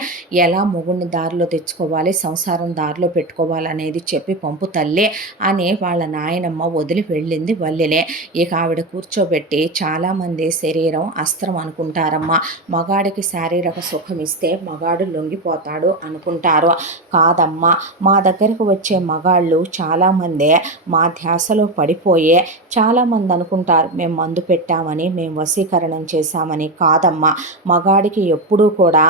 ఎలా మొగుడిని దారిలో తెచ్చుకోవాలి, సంసారం దారిలో పెట్టుకోవాలనేది చెప్పి పంపు తల్లి అని వాళ్ళ నాయనమ్మ వదిలి వెళ్ళింది వల్లినే. ఇక ఆవిడ కూర్చోబెట్టి చాలామంది శరీరం అస్త్రం అనుకుంటారమ్మా. మగాడికి శారీరక సుఖం ఇస్తే మగాడు లొంగిపోతాడు అనుకుంటారు. కాదమ్మా, మా దగ్గరకు వచ్చే మగాళ్ళు చాలామందే మా ధ్యాసలో పడిపోయే. చాలామంది అనుకుంటారు మేము మందు పెట్టామని, మేము వశీకరణం చేశామని. కాదమ్మా, మగాడికి ఎప్పుడూ కూడా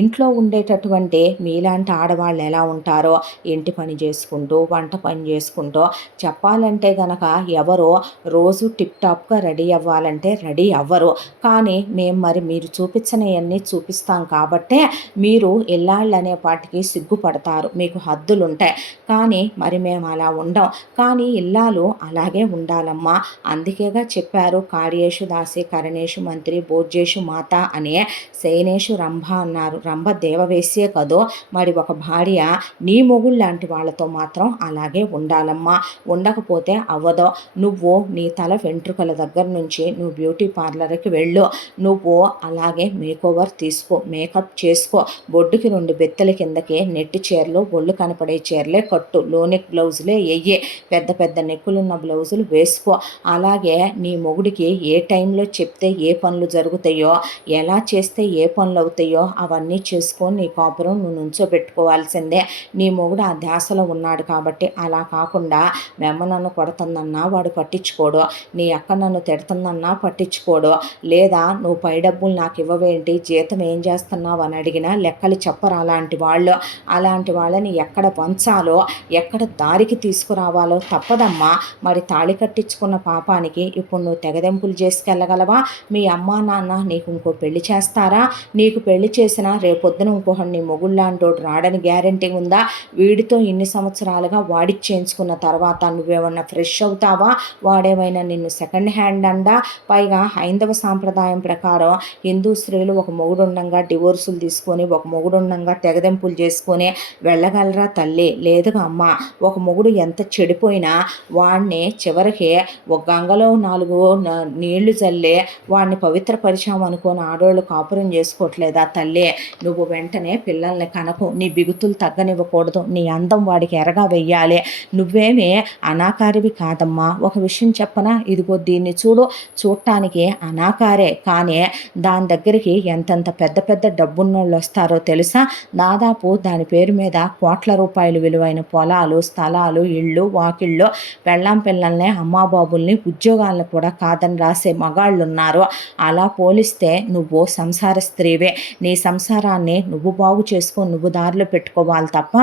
ఇంట్లో ఉండేటటువంటి మీలాంటి ఆడవాళ్ళు ఎలా ఉంటారో ఇంటి పని చేసుకుంటూ వంట పని చేసుకుంటూ, చెప్పాలంటే గనక ఎవరో రోజు టిప్ టాప్గా రెడీ అవ్వాలంటే రెడీ అవ్వరు. కానీ మేము మరి మీరు చూపించనివన్నీ చూపిస్తాం కాబట్టే మీరు ఇల్లాళ్ళు అనే పాటికి సిగ్గుపడతారు, మీకు హద్దులు ఉంటాయి. కానీ మరి మేము అలా ఉండం. కానీ ఇల్లాలు అలాగే ఉండాలమ్మా. అందుకేగా చెప్పారు కార్యేషు దాసి కరణేషు మంత్రి భోజ్యేషు మాత అనే శయనేషు రంభ అన్నారు. రంభ దేవవేశ్యే కదో, మరి ఒక భార్య నీ మొగుళ్ళు లాంటి వాళ్ళతో మాత్రం అలాగే ఉండాలమ్మా. ఉండకపోతే అవ్వదో. నువ్వు నీ తల వెంట్రుకల దగ్గర నుంచి నువ్వు బ్యూటీ పార్లర్కి వెళ్ళు, నువ్వు అలాగే మేకోవర్ తీసుకో, మేకప్ చేసుకో, బొడ్డుకి 2 బెత్తల కిందకి నెట్టి చీరలు ఒళ్ళు కనపడే చీరలు చీరలే కట్టు, లోనెక్ బ్లౌజులే వెయ్యి, పెద్ద పెద్ద నెక్కులున్న బ్లౌజులు వేసుకో. అలాగే నీ మొగుడికి ఏ టైంలో చెప్తే ఏ పనులు జరుగుతాయో, ఎలా చేస్తే ఏ పనులు అవుతాయో అవన్నీ చేసుకొని నీ కాపురం నువ్వు నుంచోబెట్టుకోవాల్సిందే. నీ మొగుడు ఆ ధ్యాసలో ఉన్నాడు కాబట్టి. అలా కాకుండా మేమ్మ నన్ను కొడుతుందన్నా వాడు పట్టించుకోడు, నీ అక్క నన్ను తిడుతుందన్నా పట్టించుకోడు, లేదా నువ్వు పై డబ్బులు నాకు ఇవ్వవేంటి, జీతం ఏం చేస్తున్నావు అని అడిగినా లెక్కలు చెప్పరు అలాంటి వాళ్ళు. అలాంటి వాళ్ళని ఎక్కడ వంచాలో, ఎక్కడ దారికి తీసుకురావాలో తప్పదమ్మా. మరి తాళి కట్టించుకున్న పాపానికి ఇప్పుడు నువ్వు తెగదెంపులు చేసుకెళ్ళగలవా? మీ అమ్మా నాన్న నీకు ఇంకో పెళ్లి చేస్తారా? నీకు పెళ్లి చేసినా రేపొద్దున ఇంకొకటి నీ మొగుళ్ళాంటోడు రాడని గ్యారంటీ ఉందా? వీడితో ఇన్ని సంవత్సరాలుగా వాడిచ్చేయించుకున్న తర్వాత నువ్వేమన్నా ఫ్రెష్ అవుతావా? వాడేమైనా నిన్ను సెకండ్ హ్యాండ్ అండా? పైగా హైందవ సాంప్రదాయం ప్రకారం హిందూ స్త్రీలు ఒక మొగుడుండంగా డివోర్సులు తీసుకొని, ఒక మొగుడుండంగా తెగదెంపులు చేసుకొని వెళ్ళగలరా తల్లి? లేదుగా అమ్మ. ఒక మొగుడు ఎంత చెడిపోయినా వాడిని చివరికి ఒక గంగలో 4 నీళ్లు చల్లే వాడిని పవిత్రపరిచాము అనుకోని ఆడోళ్ళు కాపురం చేసుకోవట్లేదా తల్లి? నువ్వు వెంటనే పిల్లల్ని కనకు, నీ బిగుతులు తగ్గనివ్వకూడదు, నీ అందం వాడికి ఎరగా వెయ్యాలి. నువ్వేమీ అనాకారివి కాదమ్మా. ఒక విషయం చెప్పనా? ఇదిగో దీన్ని చూడు, చూడటానికి అనాకారే కానీ దాని దగ్గరికి ఎంతెంత పెద్ద పెద్ద డబ్బున్నోళ్ళు వస్తారో తెలుసా? దాదాపు దాని పేరు మీద కోట్ల రూపాయలు విలువైన పొలాలు, స్థలాలు, ఇళ్ళు, వాకిళ్ళు, పెళ్ళాం పిల్లల్ని, అమ్మాబాబుల్ని, ఉద్యోగాలను కూడా కాదని రాసే మగాళ్ళున్నారు. అలా పోలిస్తే నువ్వు సంసార స్త్రీవే. నీ సంసారాన్ని నువ్వు బాగు చేసుకొని నువ్వు దారిలో పెట్టుకోవాలి తప్ప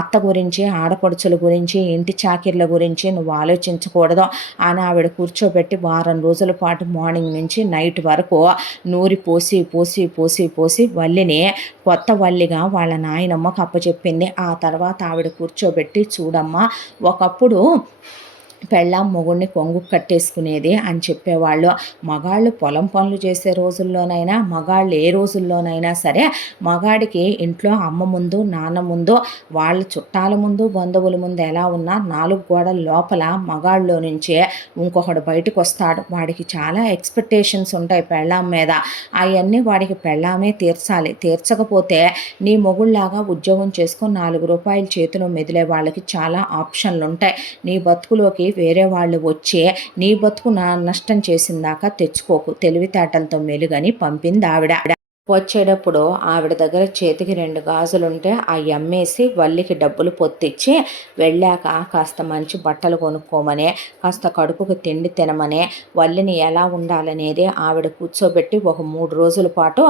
అత్త గురించి, ఆడపడుచుల గురించి, ఇంటి చాకిర్ల గురించి నువ్వు ఆలోచించకూడదు అని ఆవిడ కూర్చోబెట్టి వారం రోజుల పాటు మార్నింగ్ నుంచి నైట్ వరకు నూరి పోసి పోసి పోసి పోసి వల్లిని కొత్త వల్లిగా వాళ్ళ నాయనమ్మకు అప్పచెప్పింది. ఆ తర్వాత ఆవిడ కూర్చోబెట్టి, చూడమ్మా, ఒకప్పుడు పెళ్ళాం మొగుడిని కొంగు కట్టేసుకునేది అని చెప్పేవాళ్ళు. మగాళ్ళు పొలం పనులు చేసే రోజుల్లోనైనా, మగాళ్ళు ఏ రోజుల్లోనైనా సరే, మగాడికి ఇంట్లో అమ్మ ముందు, నాన్న ముందు, వాళ్ళ చుట్టాల ముందు, బంధువుల ముందు ఎలా ఉన్నా 4 గోడల లోపల మగాళ్ళలో నుంచే ఇంకొకడు బయటకు వస్తాడు. వాడికి చాలా ఎక్స్పెక్టేషన్స్ ఉంటాయి పెళ్ళాం మీద. అవన్నీ వాడికి పెళ్ళామే తీర్చాలి. తీర్చకపోతే నీ మొగుళ్ళలాగా ఉద్యోగం చేసుకొని 4 రూపాయలు చేతిలో మెదిలే వాళ్ళకి చాలా ఆప్షన్లు ఉంటాయి. నీ బతుకులోకి వేరే వాళ్ళు వచ్చి నీ బతుకు నష్టం చేసిందాకా తెచ్చుకోకు. తెలివితేటలతో మెలుగని పంపింది ఆవిడ. వచ్చేటప్పుడు ఆవిడ దగ్గర చేతికి 2 గాజులుంటే అవి అమ్మేసి వల్లికి డబ్బులు పొత్తిచ్చి వెళ్ళాక కాస్త మంచి బట్టలు కొనుక్కోమని, కాస్త కడుపుకు తిండి తినమని, వల్లిని ఎలా ఉండాలనేది ఆవిడ కూర్చోబెట్టి ఒక 3 రోజుల పాటు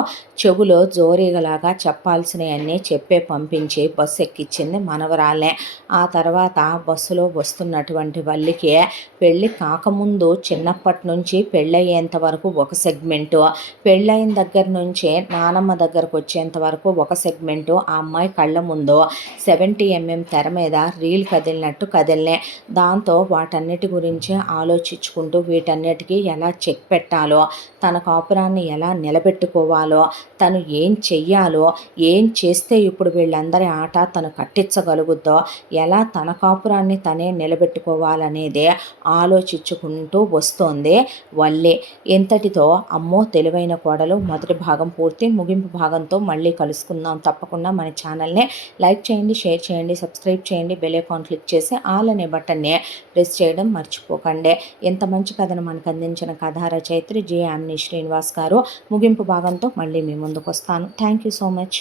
చెవులో జోరీగలాగా చెప్పాల్సినవన్నీ చెప్పే పంపించి బస్సు ఎక్కించింది మనవరాలే. ఆ తర్వాత బస్సులో వస్తున్నటువంటి వల్లికి పెళ్ళి కాకముందు చిన్నప్పటి నుంచి పెళ్ళయ్యేంత వరకు ఒక సెగ్మెంటు, పెళ్ళైన దగ్గర నుంచి నానమ్మ దగ్గరకు వచ్చేంత వరకు ఒక సెగ్మెంటు ఆ అమ్మాయి కళ్ళ ముందు 70mm తెర మీద రీల్ కదిలినట్టు కదిలినే. దాంతో వాటన్నిటి గురించి ఆలోచించుకుంటూ వీటన్నిటికీ ఎలా చెక్ పెట్టాలో, తన కాపురాన్ని ఎలా నిలబెట్టుకోవాలో, తను ఏం చెయ్యాలో, ఏం చేస్తే ఇప్పుడు వీళ్ళందరి ఆట తను కట్టించగలుగుద్దో, ఎలా తన కాపురాన్ని తనే నిలబెట్టుకోవాలనేదే ఆలోచించుకుంటూ వస్తోంది వల్లి. ఇంతటితో అమ్మో తెలివైన కోడలు మొదటి భాగం పూర్తి. ముగింపు భాగంతో మళ్ళీ కలుసుకుందాం. తప్పకుండా మన ఛానల్ని లైక్ చేయండి, షేర్ చేయండి, సబ్స్క్రైబ్ చేయండి, బెల్ ఐకాన్ క్లిక్ చేసి ఆల్ అనే బటన్ని ప్రెస్ చేయడం మర్చిపోకండి. ఇంత మంచి కథను మనకు అందించిన కథా రచయిత్రి జే. యామిని శ్రీనివాస్ గారు. ముగింపు భాగంతో మళ్ళీ మీ ముందుకు వస్తాను. Thank you so much.